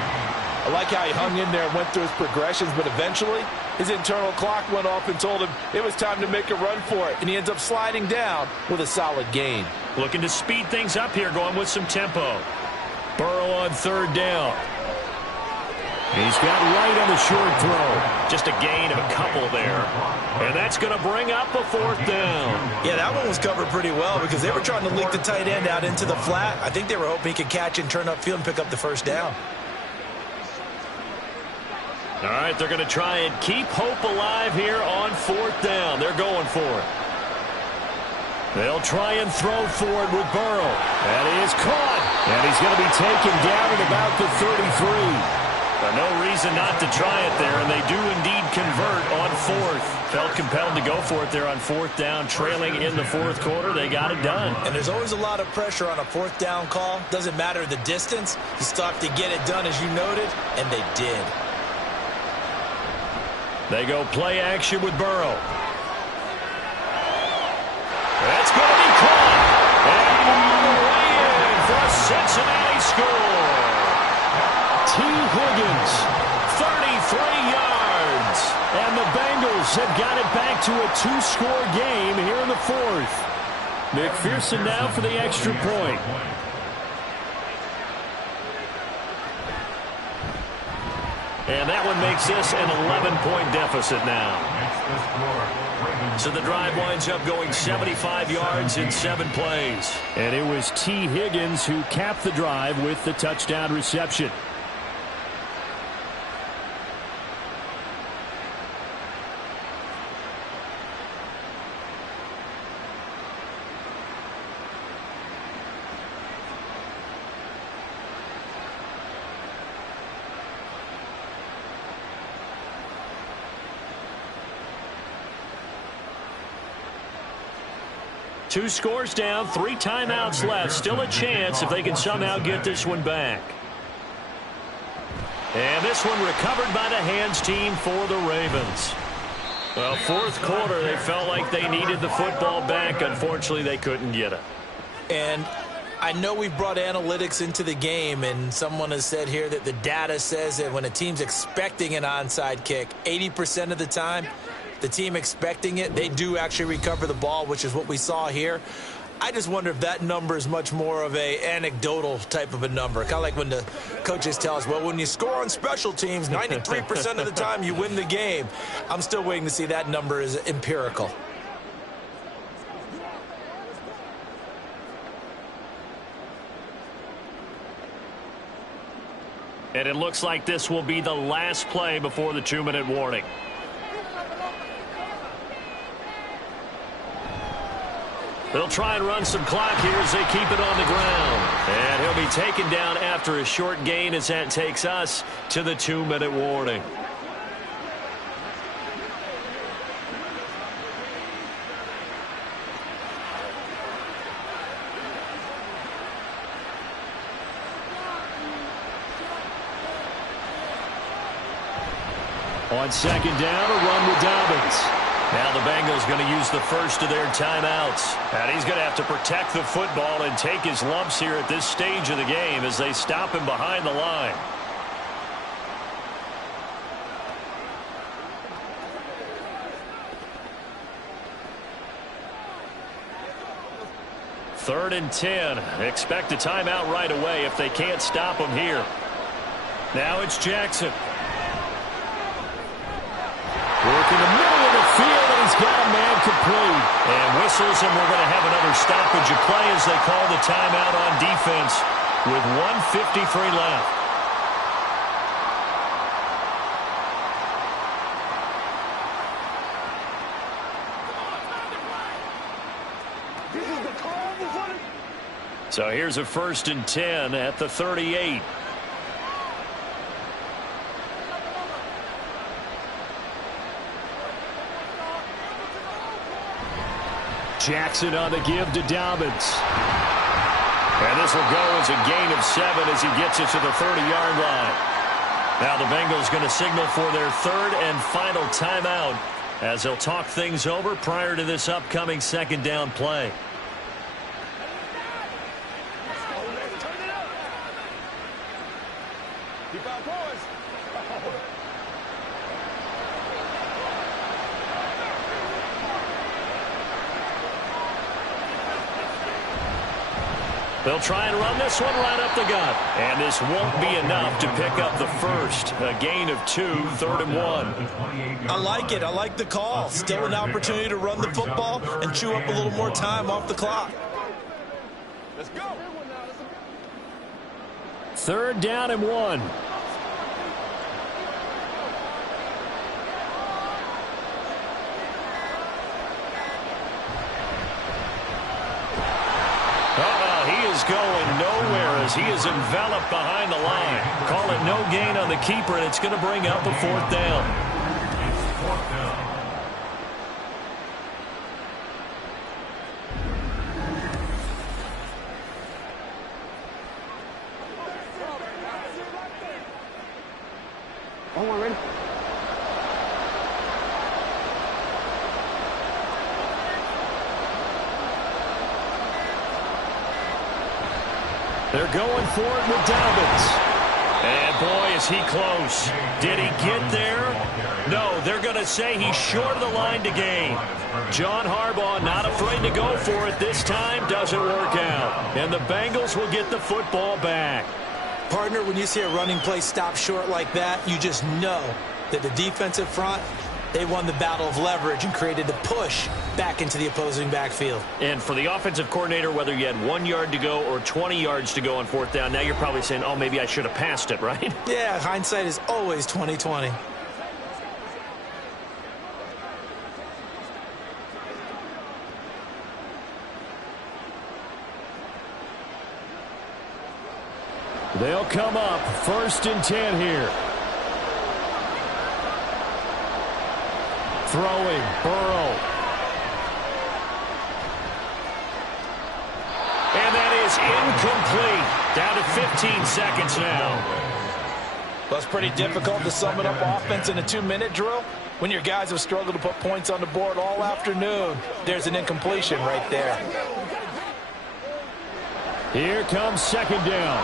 I like how he hung in there and went through his progressions, but eventually his internal clock went off and told him it was time to make a run for it, and he ends up sliding down with a solid gain. Looking to speed things up here, going with some tempo. Burrow on 3rd down. He's got right on the short throw. Just a gain of a couple there. And that's going to bring up a 4th down. Yeah, that one was covered pretty well because they were trying to leak the tight end out into the flat. I think they were hoping he could catch and turn upfield and pick up the first down. All right, they're going to try and keep hope alive here on 4th down. They're going for it. They'll try and throw forward with Burrow. And he is caught. And he's going to be taken down at about the 33. No reason not to try it there, and they do indeed convert on 4th. Felt compelled to go for it there on 4th down, trailing in the 4th quarter. They got it done. And there's always a lot of pressure on a 4th down call. Doesn't matter the distance. You still have to get it done, as you noted, and they did. They go play action with Burrow. That's going to be caught. And on the way in for a Cincinnati score. T. Higgins, 33 yards. And the Bengals Bengals have got it back to a 2-score game here in the fourth. McPherson now for the extra point. And that one makes this an 11-point deficit now. So the drive winds up going 75 yards in 7 plays. And it was T. Higgins who capped the drive with the touchdown reception. Two scores down, 3 timeouts left. Still a chance if they can somehow get this one back. And this one recovered by the hands team for the Ravens. Well, fourth quarter, they felt like they needed the football back. Unfortunately, they couldn't get it. And I know we've brought analytics into the game, and someone has said here that the data says that when a team's expecting an onside kick, 80% of the time, the team expecting it, they do actually recover the ball, which is what we saw here. I just wonder if that number is much more of a anecdotal type of a number. Kind of like when the coaches tell us, well, when you score on special teams, 93% of the time you win the game. I'm still waiting to see that number is empirical. And it looks like this will be the last play before the 2-minute warning. They'll try and run some clock here as they keep it on the ground. And he'll be taken down after a short gain as that takes us to the 2-minute warning. On second down, a run with Dobbins. Now the Bengals going to use the first of their timeouts. And he's going to have to protect the football and take his lumps here at this stage of the game as they stop him behind the line. Third and 10. Expect a timeout right away if they can't stop him here. Now it's Jackson. Working the middle of the field, and he's got a man complete. And whistles, and we're going to have another stoppage of play as they call the timeout on defense with 1:53 left. So here's a 1st and 10 at the 38. Jackson on the give to Dobbins. And this will go as a gain of 7 as he gets it to the 30-yard line. Now the Bengals going to signal for their 3rd and final timeout as they'll talk things over prior to this upcoming 2nd down play. They'll try and run this one right up the gut. And this won't be enough to pick up the first. A gain of 2, 3rd and 1. I like it. I like the call. Still an opportunity to run the football and chew up a little more time off the clock. Let's go. 3rd down and 1. Going nowhere as he is enveloped behind the line. Call it no gain on the keeper, and it's going to bring up a 4th down. Oh, we're ready. They're going for it with Dobbins. And boy, is he close. Did he get there? No, they're going to say he's short of the line to gain. John Harbaugh not afraid to go for it this time. Doesn't work out. And the Bengals will get the football back. Partner, when you see a running play stop short like that, you just know that the defensive front, they won the battle of leverage and created the push back into the opposing backfield. And for the offensive coordinator, whether you had 1 yard to go or 20 yards to go on fourth down, now you're probably saying, oh, maybe I should have passed it, right? Yeah, hindsight is always 20/20. They'll come up 1st and 10 here. Throwing, Burrow. And that is incomplete. Down to 15 seconds now. Well, it's pretty difficult to sum it up offense in a 2-minute drill. When your guys have struggled to put points on the board all afternoon, there's an incompletion right there. Here comes 2nd down.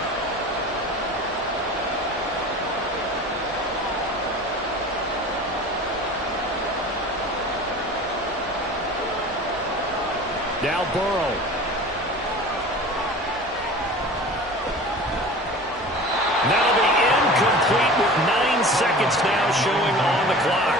Now Burrow. That'll be incomplete with 9 seconds now showing on the clock.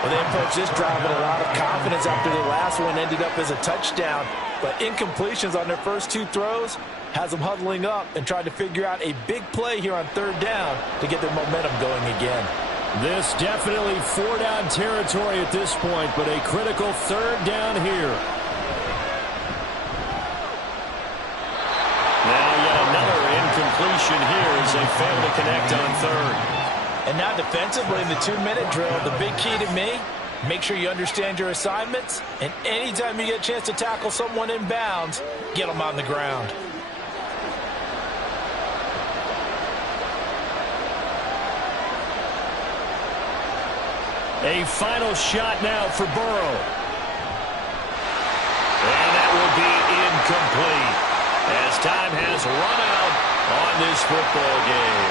Well, they approached this drive with a lot of confidence after the last one ended up as a touchdown. But incompletions on their first 2 throws has them huddling up and trying to figure out a big play here on 3rd down to get their momentum going again. This definitely 4-down territory at this point, but a critical 3rd down here. Incompletion here as they fail to connect on 3rd. And now defensively in the 2-minute drill, the big key to me, make sure you understand your assignments, and anytime you get a chance to tackle someone in bounds, get them on the ground. A final shot now for Burrow. And that will be incomplete as time has run out on this football game.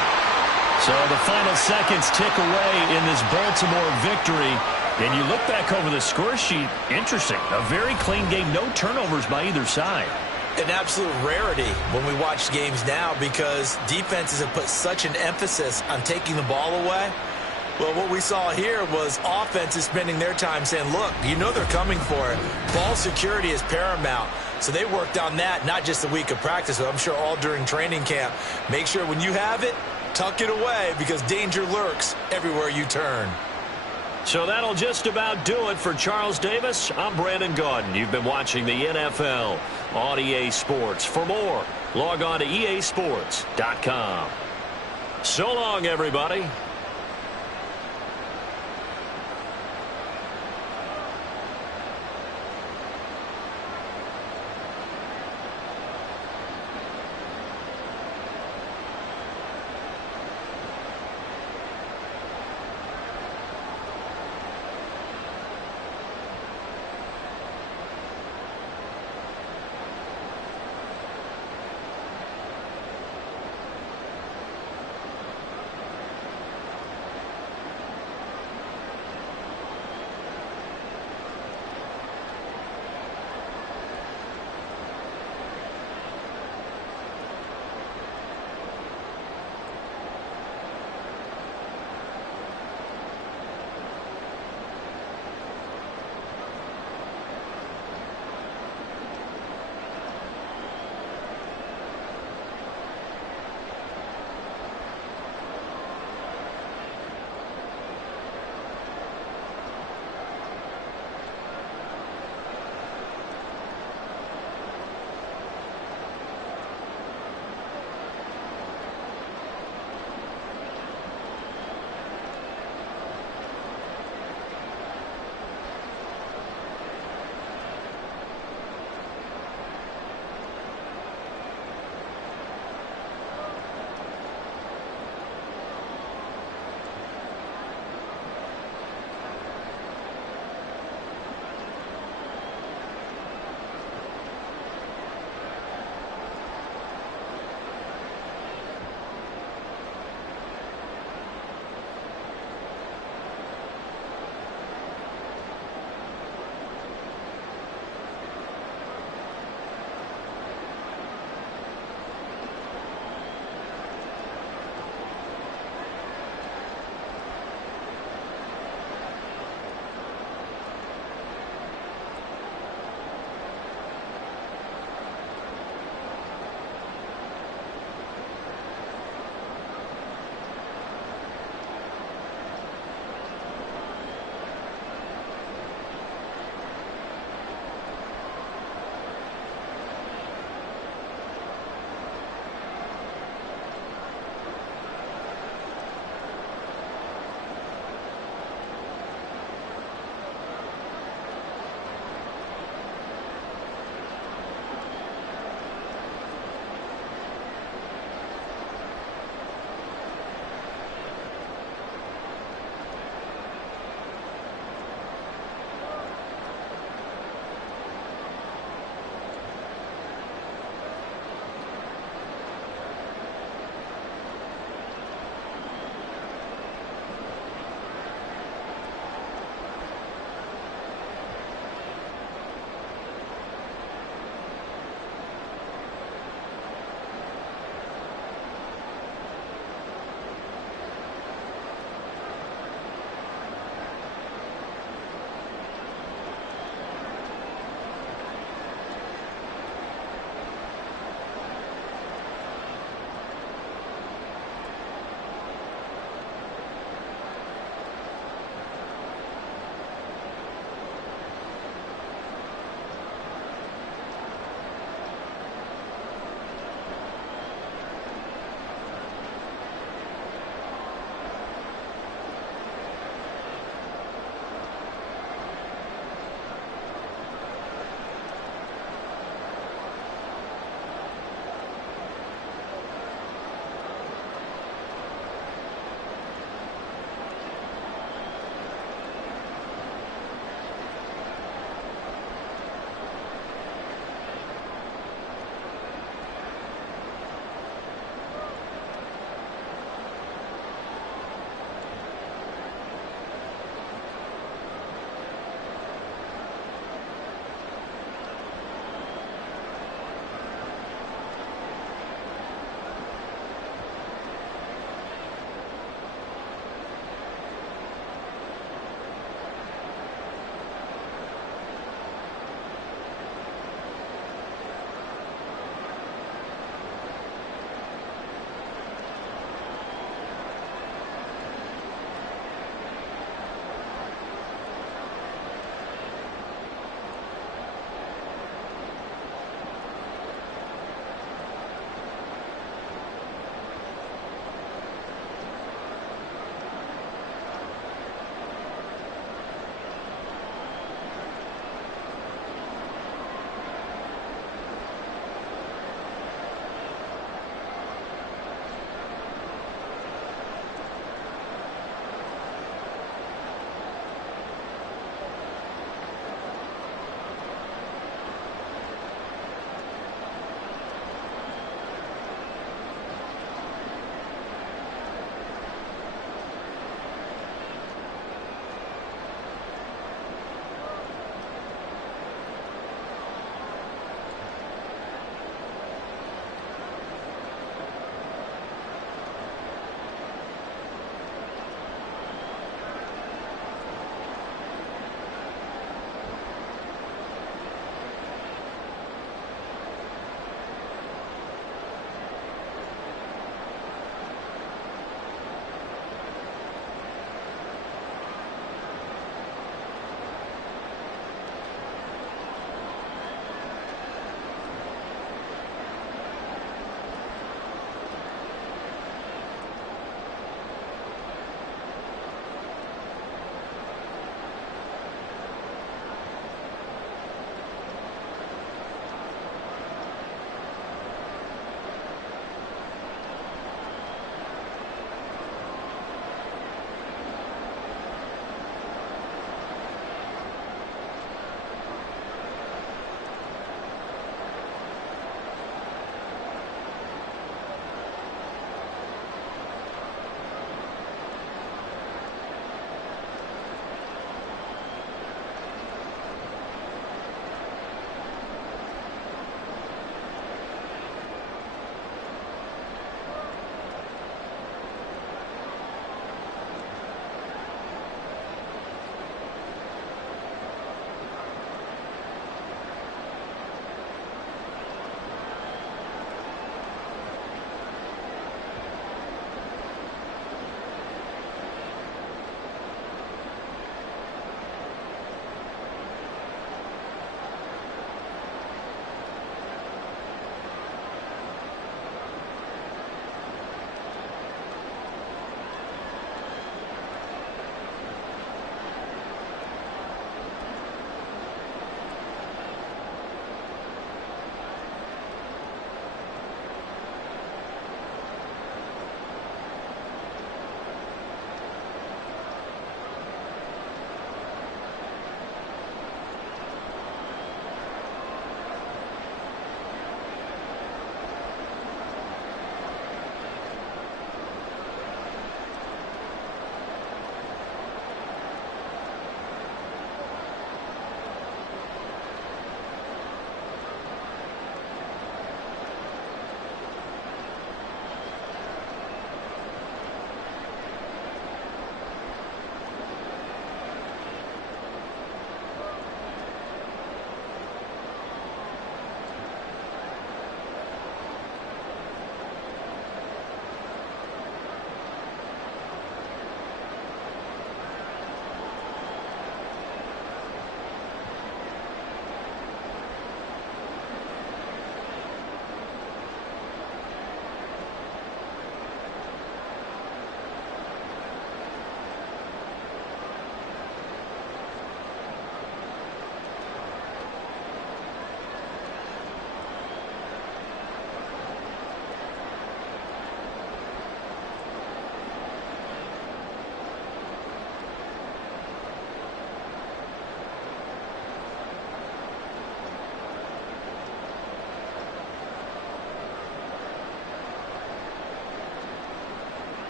So the final seconds tick away in this Baltimore victory. And you look back over the score sheet, interesting. A very clean game, no turnovers by either side. An absolute rarity when we watch games now because defenses have put such an emphasis on taking the ball away. Well, what we saw here was offenses spending their time saying, look, you know they're coming for it. Ball security is paramount. So they worked on that, not just a week of practice, but I'm sure all during training camp. Make sure when you have it, tuck it away because danger lurks everywhere you turn. So that'll just about do it for Charles Davis. I'm Brandon Gaudin. You've been watching the NFL on EA Sports. For more, log on to easports.com. So long, everybody.